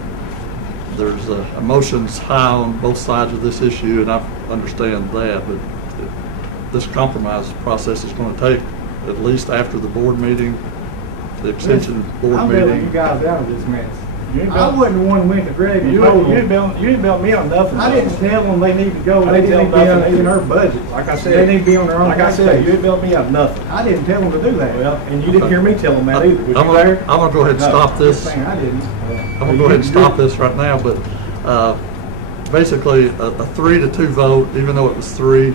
there's emotions high on both sides of this issue, and I understand that, but this compromise process is going to take at least after the board meeting, the extension board I'm meeting. bailing you guys out of this mess. I wasn't the one who went to Greg and You told didn't them. bail me on nothing. I didn't tell them they need to go. I They didn't didn't tell need to be nothing in either. our budget. Like I said, They need to be on their own. Like I tax said, base. you didn't bail me on nothing. I didn't tell them to do that. Well, and you didn't hear me tell them that either. Was I'm you there? gonna go ahead and No. stop this. Saying I didn't. I'm gonna go ahead and stop this right now, but basically a 3-2 vote, even though it was 3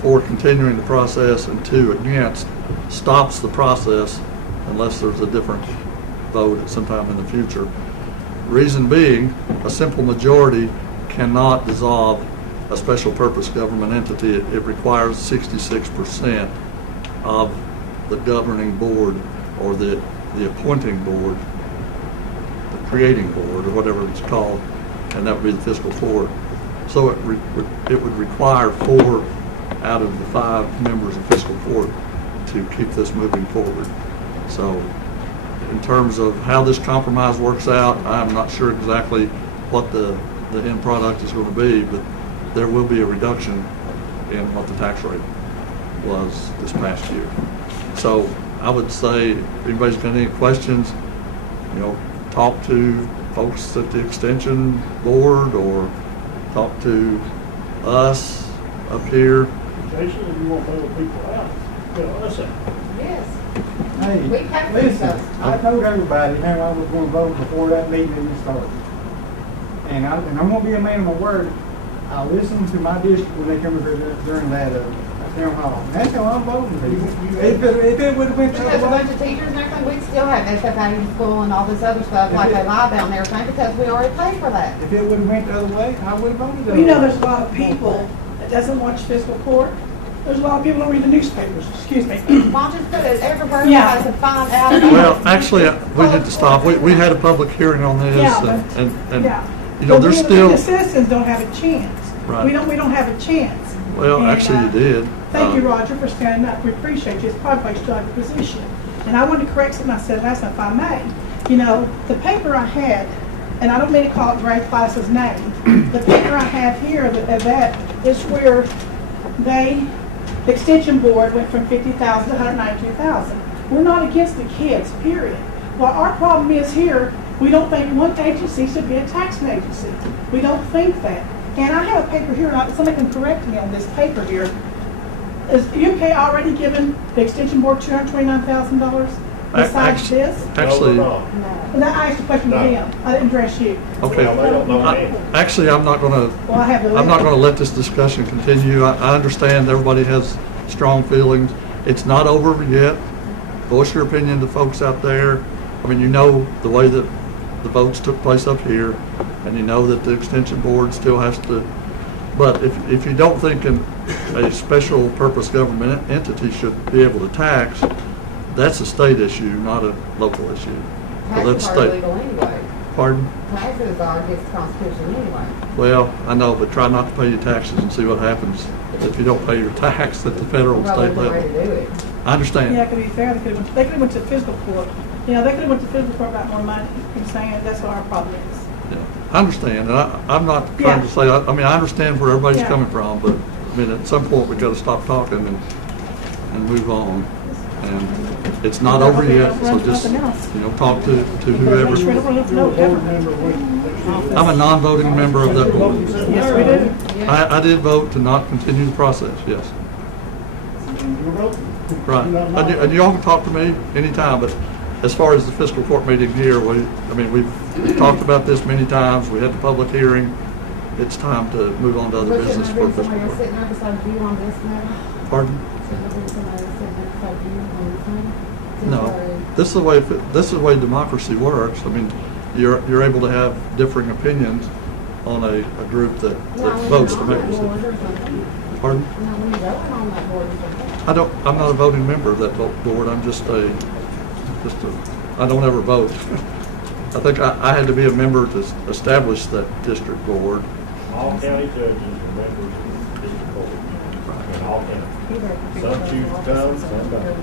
for continuing the process and 2 against, stops the process unless there's a different vote at some time in the future. Reason being, a simple majority cannot dissolve a special purpose government entity. It requires 66% of the governing board or the appointing board, the creating board, or whatever it's called, and that would be the fiscal court. So it would require 4 out of the 5 members of fiscal court to keep this moving forward. So in terms of how this compromise works out, I'm not sure exactly what the end product is going to be, but there will be a reduction in what the tax rate was this past year. So I would say, if anybody's got any questions, you know, talk to folks at the extension board or talk to us up here. Jason, if you want to bail people out, bail us out. Yes. Hey, We have listen, those. I told everybody how I was going to vote before that meeting even started. And I'm going to be a man of my word. I listened to my district when they come here during that town hall. That's how I'm voting. If it would have been Because a bunch of teachers and everything, we'd still have SFA in school and all this other stuff, like they lie down and everything, because we already paid for that. if it would have went the other way, I would have voted the Well, you know, other way. there's a lot of people doesn't watch fiscal court. There's a lot of people who don't read the newspapers, excuse me. Why don't you put it everywhere Yeah. so I can find out? Well, actually, we need to stop. We had a public hearing on this, Yeah, but- and Yeah. you know, But there's we, still, the citizens don't have a chance. Right. We don't have a chance. well, And, actually you did. Thank you, Roger, for standing up. We appreciate you. It's probably still have a position. And I wanted to correct something I said last time, if I may. You know, the paper I had, and I don't mean to call it Ray Class's name, the paper I have here, that is where the extension board went from 50,000 to 192,000. We're not against the kids, period. Well, our problem is here, we don't think one agency should be a taxing agency. We don't think that. And I have a paper here, and somebody can correct me on this paper here. Is UK already given the extension board $229,000 besides this? Actually, And I asked a question to him. I didn't address you. okay. Actually, I'm not going to. Well, I have the I'm not list. going to let this discussion continue. I understand everybody has strong feelings. It's not over yet. Voice your opinion to folks out there. I mean, you know the way that the votes took place up here, and you know that the extension board still has to. But if you don't think a special purpose government entity should be able to tax, that's a state issue, not a local issue. So that's Taxes are state. illegal anyway. Pardon? Taxes are against the Constitution anyway. Well, I know, but try not to pay your taxes and see what happens if you don't pay your tax at the federal and Well, state there's a way level. to do it. I understand. Yeah, to be fair, they could have went to fiscal court. You know, they could have went to fiscal court about more money. I'm saying that's what our problem is. Yeah, I understand, and I'm not trying to say, I mean, I understand where everybody's Yeah. coming from, but, I mean, at some point, we gotta stop talking and move on. And it's not over yet, so just, you know, talk to whoever. I'm a non-voting member of that board. Yes, we do. I did vote to not continue the process, yes. Right, and y'all can talk to me anytime, but as far as the fiscal court meeting here, we've talked about this many times, we had the public hearing, it's time to move on to other But business shouldn't for there be fiscal somebody court. sitting there beside you on this matter? Pardon? Shouldn't there be somebody sitting there beside you on this thing? Since No, you're- this is the way democracy works. I mean, you're able to have differing opinions on a group that Not when votes you're to on make a that board decision. or something. Pardon? Not when you're going on that board or something. I'm not a voting member of that board. I'm I don't ever vote. I think I had to be a member to establish that district board. All county judges are members of this board. In all counties. Some choose to come, some don't.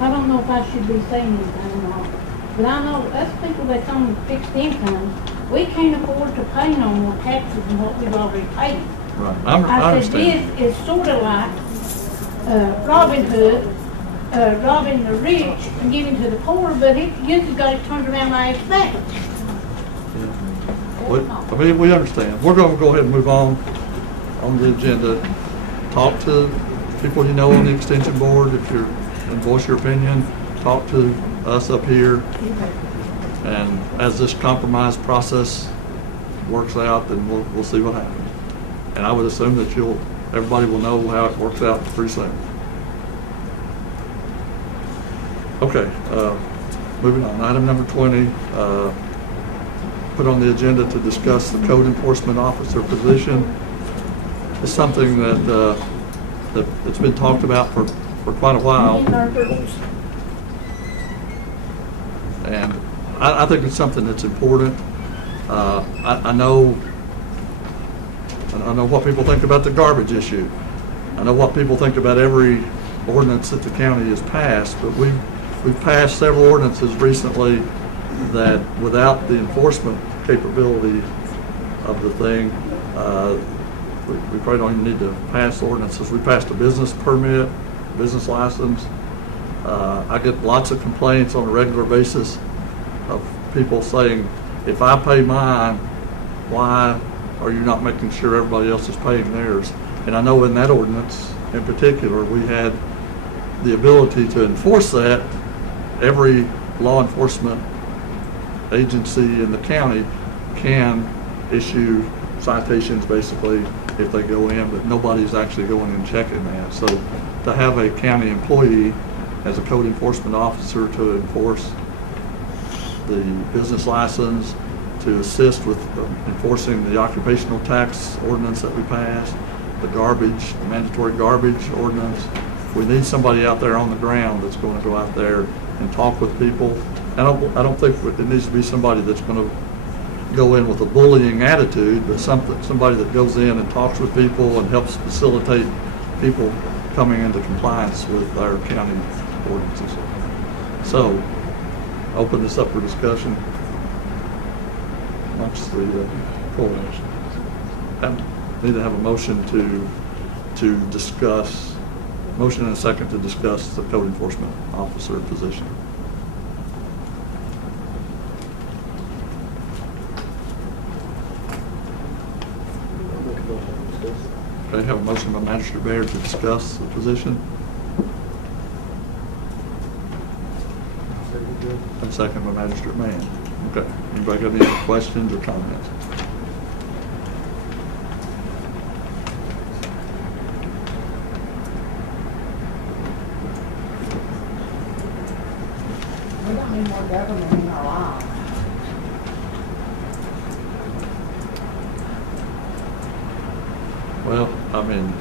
I don't know if I should be saying anything or not, but I know us people that's on fixed income, we can't afford to pay no more taxes than what we've already paid. Right. I I said, understand. this is sort of like Robin Hood, robbing the rich and giving to the poor, but it usually got it turned around like it's back. I mean, we understand. We're going to go ahead and move on the agenda. Talk to people you know on the extension board and voice your opinion. Talk to us up here. And as this compromise process works out, then we'll see what happens. And I would assume that everybody will know how it works out pretty soon. Okay, moving on. Item number 20, put on the agenda to discuss the code enforcement officer position. It's something that's been talked about for quite a while. And I think it's something that's important. I know what people think about the garbage issue. I know what people think about every ordinance that the county has passed, but we've passed several ordinances recently that without the enforcement capability of the thing, we probably don't even need to pass ordinances. We passed a business permit, business license. I get lots of complaints on a regular basis of people saying, if I pay mine, why are you not making sure everybody else is paying theirs? And I know in that ordinance in particular, we had the ability to enforce that. Every law enforcement agency in the county can issue citations basically if they go in, but nobody's actually going and checking that. So to have a county employee as a code enforcement officer to enforce the business license, to assist with enforcing the occupational tax ordinance that we passed, the garbage, the mandatory garbage ordinance. We need somebody out there on the ground that's going to go out there and talk with people. I don't think it needs to be somebody that's going to go in with a bullying attitude, but somebody that goes in and talks with people and helps facilitate people coming into compliance with our county ordinances. So, open this up for discussion amongst the coalition. Need to have a motion to discuss, motion and a second to discuss the code enforcement officer position. Okay, have a motion by Magistrate Baird to discuss the position. And second by Magistrate Mann. Okay, anybody got any questions or comments? We don't need more government in our lives. Well, I mean,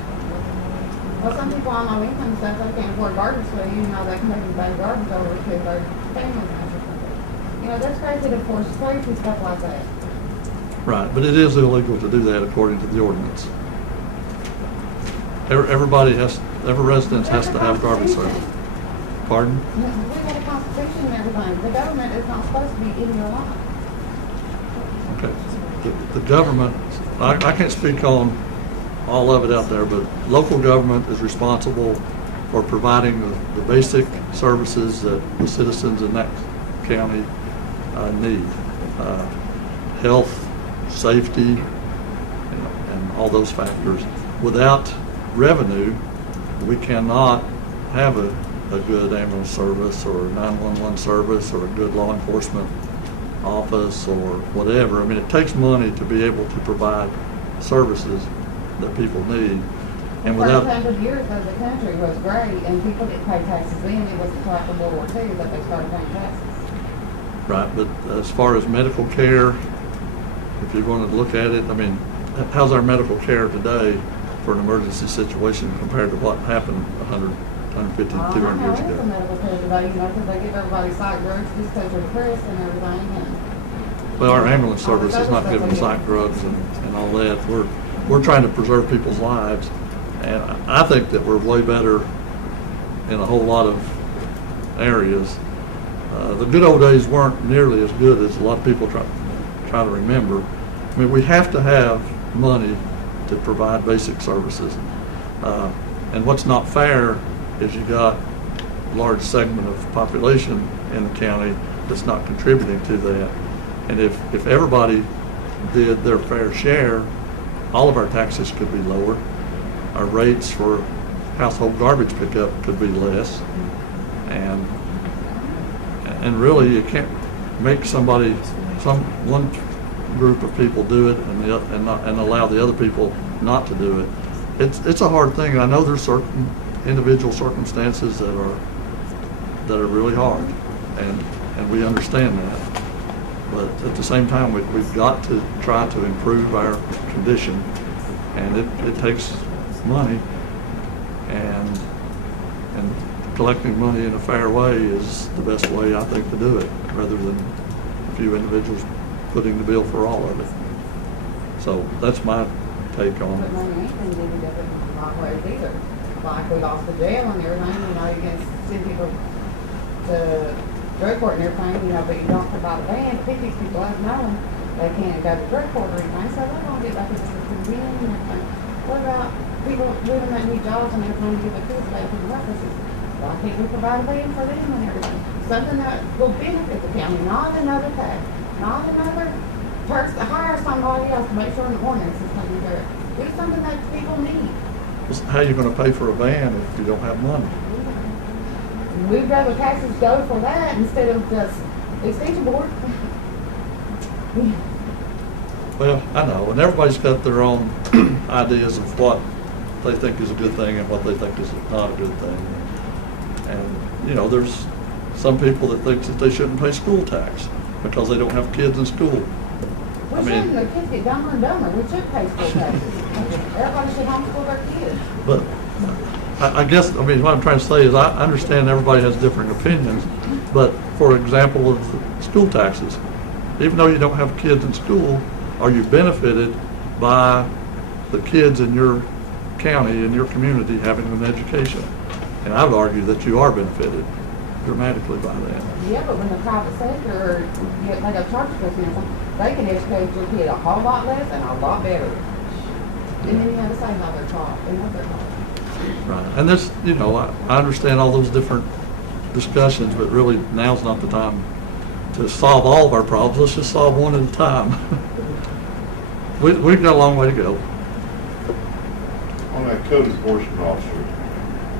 Well, some people on low income stuff, they can't afford garbage fee, you know, they can take the bag garbage over to their family's house or something. You know, that's crazy to force crazy stuff like that. right, but it is illegal to do that according to the ordinance. Every resident has to have garbage service. Pardon? We have a constitution and everything. The government is not supposed to be eating your life. Okay. The government, I can't speak on all of it out there, but local government is responsible for providing the basic services that the citizens in that county need. Health, safety, and all those factors. Without revenue, we cannot have a good ambulance service or a 911 service or a good law enforcement office or whatever. I mean, it takes money to be able to provide services that people need. And without 100 years ago, the country was great, and people didn't pay taxes then. It was until after World War II that they started paying taxes. right, but as far as medical care, if you're going to look at it, I mean, how's our medical care today for an emergency situation compared to what happened 100, 150, 200 years It's a ago? medical care today, you know, because they give everybody psych drugs just because they're depressed and everything. And Well, our ambulance service is not giving psych drugs and all that. We're trying to preserve people's lives, and I think that we're way better in a whole lot of areas. The good old days weren't nearly as good as a lot of people try to remember. I mean, we have to have money to provide basic services. And what's not fair is you got a large segment of population in the county that's not contributing to that. And if everybody did their fair share, all of our taxes could be lower. Our rates for household garbage pickup could be less. And really, you can't make one group of people do it and allow the other people not to do it. It's a hard thing. I know there's certain individual circumstances that are really hard, and we understand that. But at the same time, we've got to try to improve our condition, and it takes money, and collecting money in a fair way is the best way, I think, to do it, rather than a few individuals footing the bill for all of it. So that's my take on But it. money ain't gonna do the right ways either. Like we lost the jail and everything, you know, you can send people to drug court and everything, you know, but you don't provide a van to pick these people up knowing they can't go to drug court or anything, so they're gonna get back into the system and everything. What about people living that need jobs and everything to give their kids back to the workforce? Why can't we provide a van for them and everything? Something that will benefit the county, not another tax, not another perks to hire somebody else to make sure an ordinance is taken care of. Do something that people need. How are you going to pay for a van if you don't have money? We'd rather taxes go for that instead of just extension board. Well, I know, and everybody's got their own ideas of what they think is a good thing and what they think is not a good thing. And, you know, there's some people that think that they shouldn't pay school tax because they don't have kids in school. We I shouldn't, mean, the kids get dumber and dumber, we should pay school taxes. Everybody should homeschool their kids. but I guess, I mean, what I'm trying to say is I understand everybody has different opinions, but for example, of school taxes, even though you don't have kids in school, are you benefited by the kids in your county, in your community, having an education? And I would argue that you are benefited dramatically by that. Yeah, but when the private sector, like a charter school, they can educate your kid a whole lot less and a lot better. And then you have to say how they're taught and what they're taught. Right. And this, you know, I understand all those different discussions, but really now's not the time to solve all of our problems. Let's just solve one at a time. We've got a long way to go. On that code enforcement officer,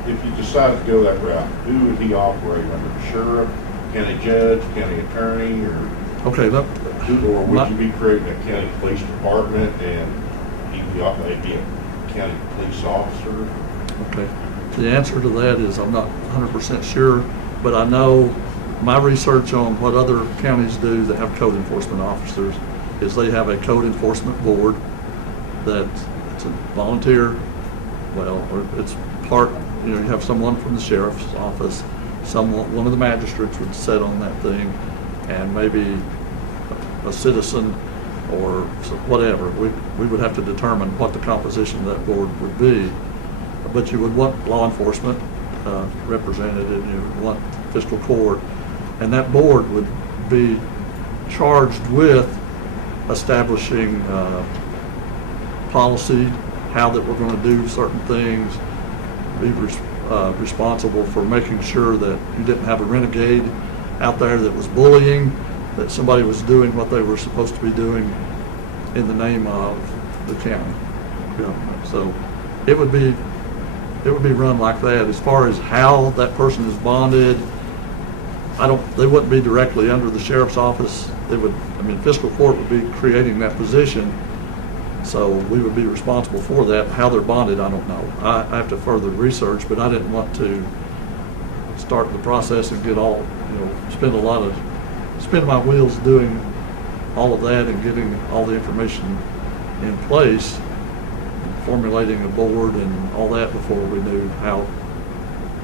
if you decide to go that route, who would he operate under? Sheriff, county judge, county attorney, or Okay, look, or would you be creating a county police department and he'd be maybe a county police officer? okay. The answer to that is I'm not 100% sure, but I know my research on what other counties do that have code enforcement officers is they have a code enforcement board that it's a volunteer, well, or it's part, you know, you have someone from the sheriff's office, one of the magistrates would sit on that thing, and maybe a citizen or whatever. We would have to determine what the composition of that board would be. But you would want law enforcement represented, and you would want fiscal court, and that board would be charged with establishing policy, how that we're going to do certain things, be responsible for making sure that you didn't have a renegade out there that was bullying, that somebody was doing what they were supposed to be doing in the name of the county government. So it would be run like that. As far as how that person is bonded, they wouldn't be directly under the sheriff's office. Fiscal court would be creating that position, so we would be responsible for that. How they're bonded, I don't know. I have to further research, but I didn't want to start the process and get all, spin my wheels doing all of that and getting all the information in place, formulating a board and all that before we knew how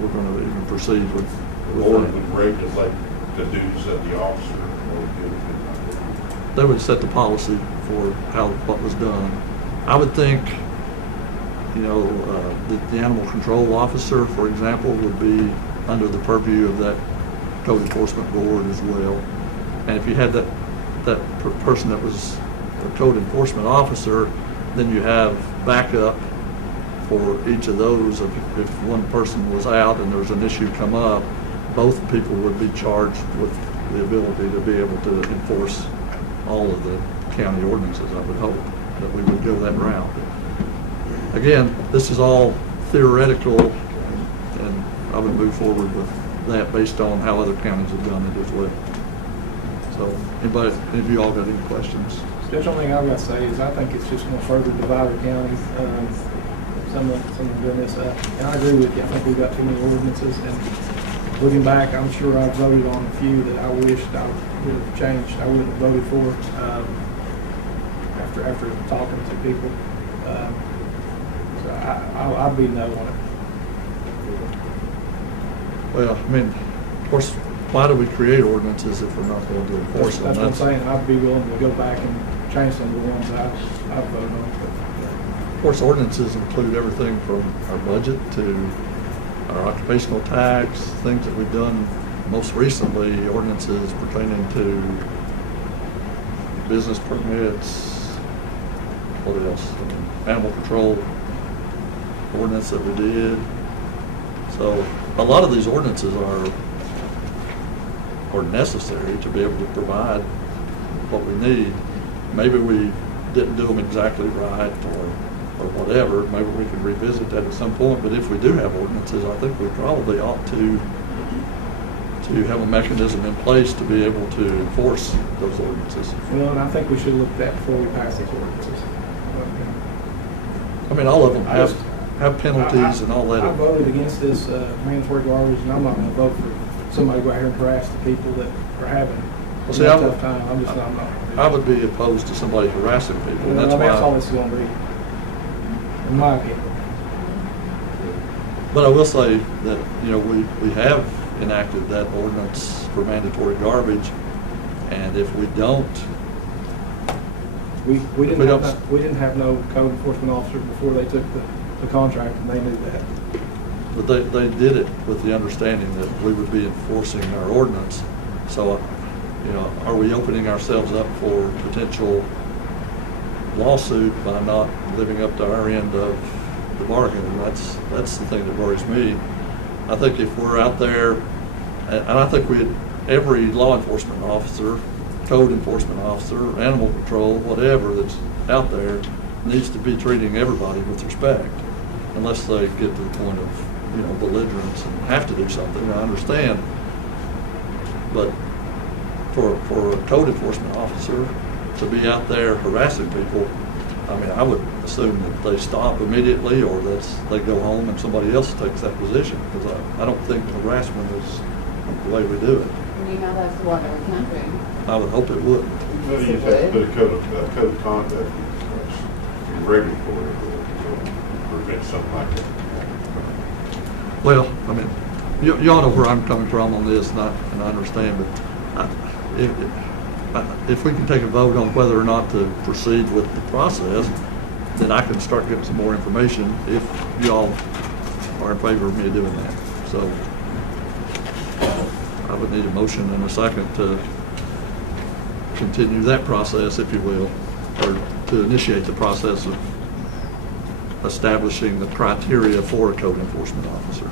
we're going to even proceed with The board that. would regulate the duties of the officer. They would set the policy for what was done. I would think, the animal control officer, for example, would be under the purview of that code enforcement board as well. And if you had that person that was a code enforcement officer, then you have backup for each of those. If one person was out and there was an issue come up, both people would be charged with the ability to be able to enforce all of the county ordinances. I would hope that we would go that route. Again, this is all theoretical, and I would move forward with that based on how other counties have done it as well. So, any of you all got any questions? The only thing I've got to say is I think it's just going to further divide the county. Some of doing this, and I agree with you. I think we've got too many ordinances. And looking back, I'm sure I voted on a few that I wished I would have changed. I wouldn't have voted for after talking to people. So I'd be no on it. Well, of course, why do we create ordinances if we're not going to enforce them? That's what I'm saying. I'd be willing to go back and change some of the ones I voted on. Of course, ordinances include everything from our budget to our occupational tax, things that we've done most recently, ordinances pertaining to business permits, what else? Animal control ordinance that we did. So a lot of these ordinances are necessary to be able to provide what we need. Maybe we didn't do them exactly right or whatever. Maybe we can revisit that at some point. But if we do have ordinances, I think we probably ought to have a mechanism in place to be able to enforce those ordinances. Well, and I think we should look at that before we pass these ordinances. All of them have penalties and all that. I voted against this mandatory garbage, and I'm not going to vote for somebody to go out here and harass the people that are having Well, see, a I tough would, time. I'm not. I would be opposed to somebody harassing people, and that's That's all why. this is gonna be, in my opinion. But I will say that, you know, we have enacted that ordinance for mandatory garbage, and if we don't, We we don't- didn't have no code enforcement officer before they took the contract, and they knew that. but they did it with the understanding that we would be enforcing our ordinance. So, you know, are we opening ourselves up for potential lawsuit by not living up to our end of the bargain? And that's the thing that worries me. I think if we're out there, and I think every law enforcement officer, code enforcement officer, animal control, whatever that's out there, needs to be treating everybody with respect, unless they get to the point of, you know, belligerence and have to do something. I understand, but for a code enforcement officer to be out there harassing people, I mean, I would assume that they stop immediately, or that they go home and somebody else takes that position, because I don't think harassment is the way we do it. And you know that's what our country. I would hope it would. Well, you just have to put a code of conduct in regulatory to prevent something like that. Well, I mean, y'all know where I'm coming from on this, and I understand, but if we can take a vote on whether or not to proceed with the process, then I can start getting some more information if y'all are in favor of me doing that. So I would need a motion and a second to continue that process, if you will, or to initiate the process of establishing the criteria for a code enforcement officer.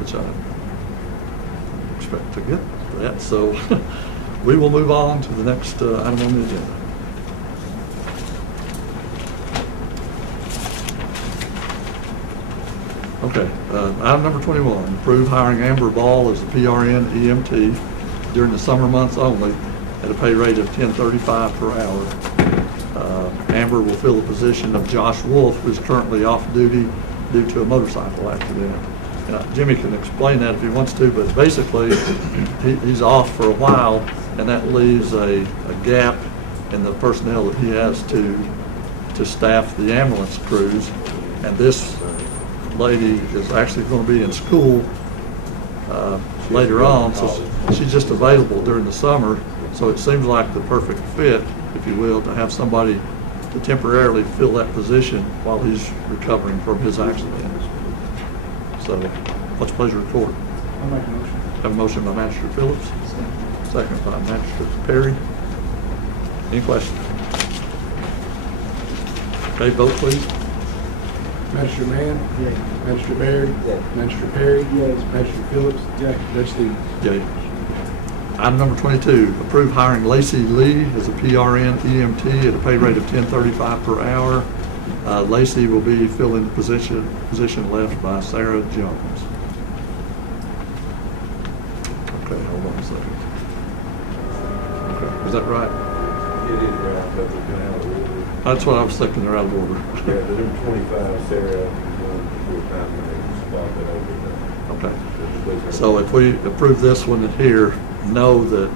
Which I expect to get that. So we will move on to the next item on the agenda. Okay, item number 21, approve hiring Amber Ball as a PRN EMT during the summer months only at a pay rate of $10.35 per hour. Amber will fill the position of Josh Wolf, who's currently off duty due to a motorcycle accident. Jimmy can explain that if he wants to, but basically he's off for a while, and that leaves a gap in the personnel that he has to staff the ambulance crews. And this lady is actually going to be in school later on, so she's just available during the summer. So it seems like the perfect fit, if you will, to have somebody to temporarily fill that position while he's recovering from his accident. So, what's the pleasure of the court? I'll make a motion. Have a motion by Magistrate Phillips, second by Magistrate Perry. Any questions? Okay, vote please. Magistrate Mann? Yay. Magistrate Baird? Yay. Magistrate Perry? Yes. Magistrate Phillips? Yay. Judge Stevens? Yay. Item number 22, approve hiring Lacey Lee as a PRN EMT at a pay rate of $10.35 per hour. Lacey will be filling the position left by Sarah Jones. Okay, hold on a second. Okay, is that right? It is right, but we've been out of order. That's what I was thinking, they're out of order. Yeah, the number 25, Sarah, is one full-time, and they swap it over. Okay. So if we approve this one here, know that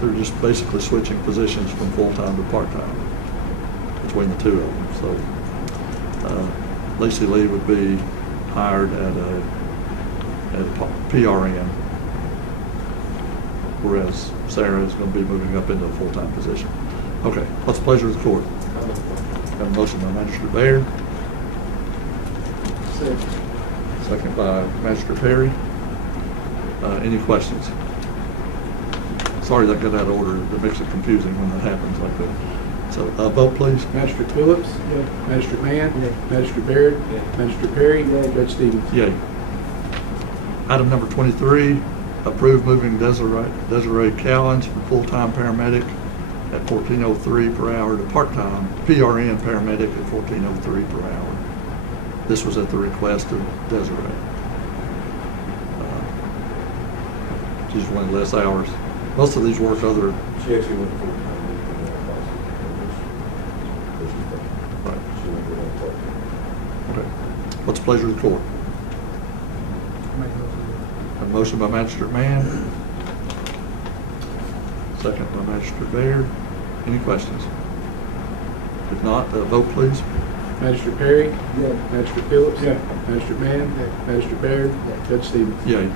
they're just basically switching positions from full-time to part-time between the two of them. So Lacey Lee would be hired at a PRN, whereas Sarah is going to be moving up into a full-time position. Okay, what's the pleasure of the court? Got a motion by Magistrate Baird. Second by Magistrate Perry. Any questions? Sorry that got out of order. It makes it confusing when that happens like that. So vote please. Magistrate Phillips? Yay. Magistrate Mann? Yay. Magistrate Baird? Yay. Magistrate Perry? Yay. Judge Stevens? Yay. Item number 23, approve moving Desiree Cowens from full-time paramedic at $14.03 per hour to part-time PRN paramedic at $14.03 per hour. This was at the request of Desiree. She's running less hours. Most of these work other. She actually went full-time. Right. She went full-time. What's the pleasure of the court? A motion by Magistrate Mann. Second by Magistrate Baird. Any questions? If not, vote please. Magistrate Perry? Yeah. Magistrate Phillips? Yeah. Magistrate Mann? Yeah. Magistrate Baird? Judge Stevens? Yay.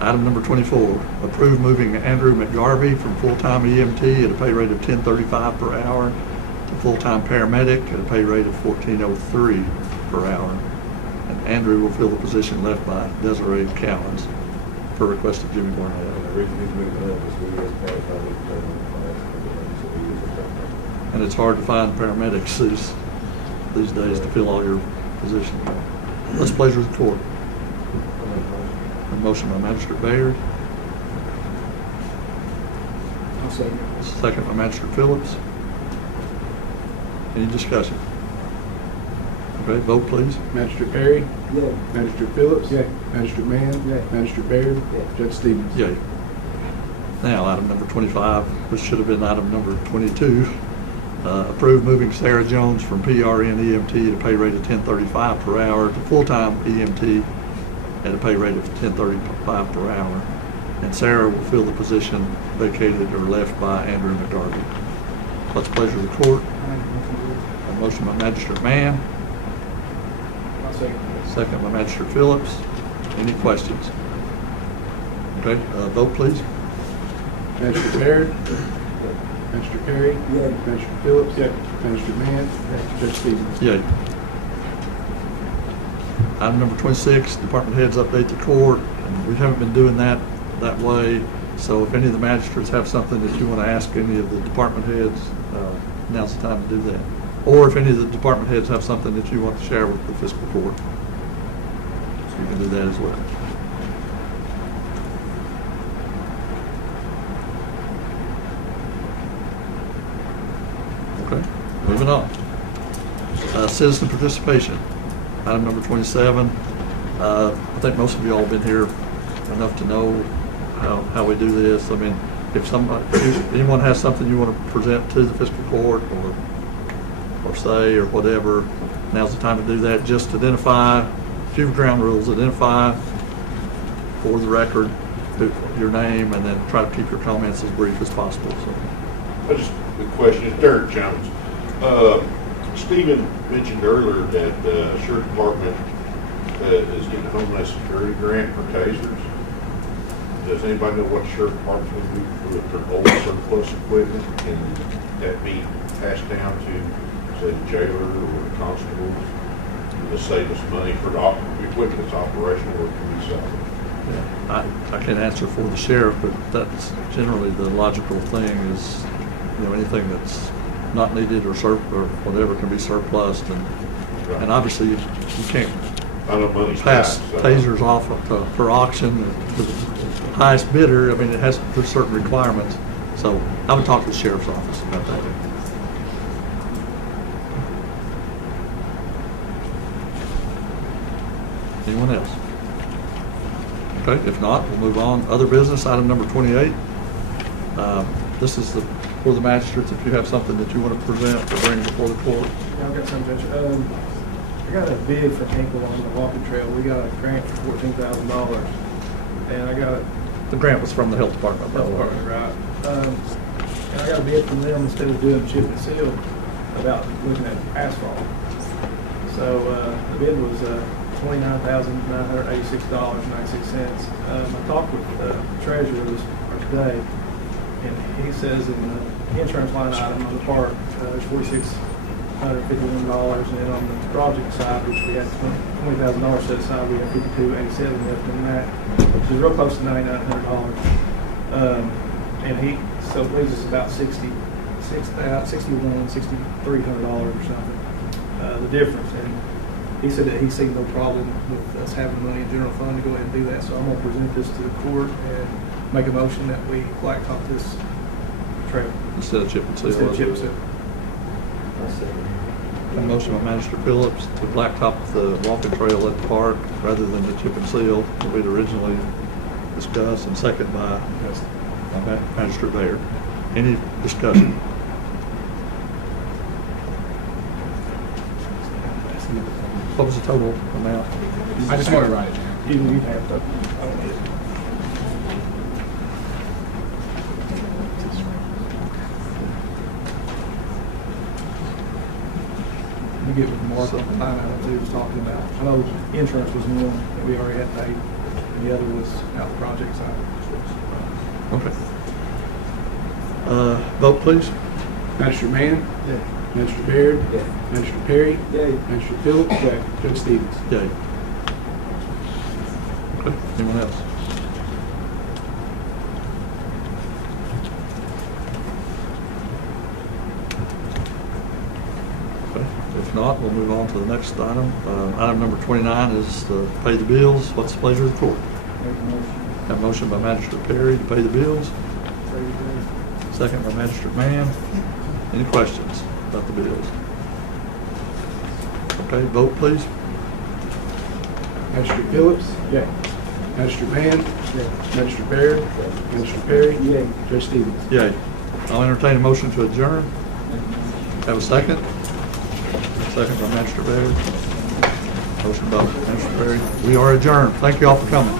Item number 24, approve moving Andrew McGarvey from full-time EMT at a pay rate of $10.35 per hour to full-time paramedic at a pay rate of $14.03 per hour. And Andrew will fill the position left by Desiree Cowens per request of Jimmy Barnett. And it's hard to find paramedics these days to fill all your positions. What's the pleasure of the court? A motion by Magistrate Baird. I'll second. Second by Magistrate Phillips. Any discussion? Okay, vote please. Magistrate Perry? Yeah. Magistrate Phillips? Yeah. Magistrate Mann? Yeah. Magistrate Baird? Yeah. Judge Stevens? Yay. Now, item number 25, which should have been item number 22. Approve moving Sarah Jones from PRN EMT at a pay rate of $10.35 per hour to full-time EMT at a pay rate of $10.35 per hour. And Sarah will fill the position vacated or left by Andrew McGarvey. What's the pleasure of the court? A motion by Magistrate Mann. I'll second. Second by Magistrate Phillips. Any questions? Okay, vote please. Magistrate Baird? Magistrate Perry? Yeah. Magistrate Phillips? Magistrate Mann? Judge Stevens? Yay. Item number 26, department heads update the court. And we haven't been doing that way. So if any of the magistrates have something that you want to ask any of the department heads, now's the time to do that. Or if any of the department heads have something that you want to share with the fiscal court, so you can do that as well. Okay, moving on. Citizen participation. Item number 27. I think most of you all have been here enough to know how we do this. I mean, if anyone has something you want to present to the fiscal court or say or whatever, now's the time to do that. Just identify, a few ground rules, identify for the record your name and then try to keep your comments as brief as possible. So. Just a question, it's Derek Jones. Stephen mentioned earlier that the Sheriff Department is getting a Homeland Security grant for tasers. Does anybody know what the Sheriff Department's going to do with their old surplus equipment? Can that be passed down to, say, the jailer or the constables to save us money for the equipment that's operational, or can we sell it? Yeah, I can't answer for the sheriff, but that's generally the logical thing is, anything that's not needed or whatever can be surplused, and obviously you can't pass tasers off for auction to the highest bidder. I mean, there's certain requirements. So I would talk to the sheriff's office about that. Anyone else? Okay, if not, we'll move on. Other business, item number 28. This is for the magistrates. If you have something that you want to present or bring before the court. Yeah, I've got some, Judge. I got a bid for Hinkle on the walking trail. We got a grant for $14,000, and I got the grant was from the health department. Right. And I got a bid from them instead of doing chip and seal about looking at asphalt. So the bid was $29,986.96. I talked with the treasurer today, and he says in the insurance line item on the park, there's $4,651, and then on the project side, which we had $20,000 set aside, we had $52.87 left in that, which is real close to $9,900. And so it leaves us about $6,300 or something, the difference. And he said that he seen no problem with us having money in general fund to go ahead and do that. So I'm going to present this to the court and make a motion that we blacktop this trail. Instead of chip and seal. Instead of chip and seal. A motion by Magistrate Phillips to blacktop the walking trail at the park rather than the chip and seal that we'd originally discussed, and second by Magistrate Baird. Any discussion? What was the total amount? I just want to write it down. You have to, I don't need it. We get with Mark on the line item we was talking about. I know insurance was one that we already had paid, and the other was out the project side. Okay. Vote, please. Magistrate Mann? Magistrate Baird? Magistrate Perry? Magistrate Phillips? Judge Stevens? Yay. Okay, anyone else? Okay, if not, we'll move on to the next item. Item number 29 is to pay the bills. What's the pleasure of the court? Have a motion by Magistrate Perry to pay the bills. Second by Magistrate Mann. Any questions about the bills? Okay, vote please. Magistrate Phillips? Magistrate Mann? Magistrate Baird? Magistrate Perry? Judge Stevens? Yay. I'll entertain a motion to adjourn. Have a second? Second by Magistrate Baird. Motion by Magistrate Perry. We are adjourned. Thank you all for coming.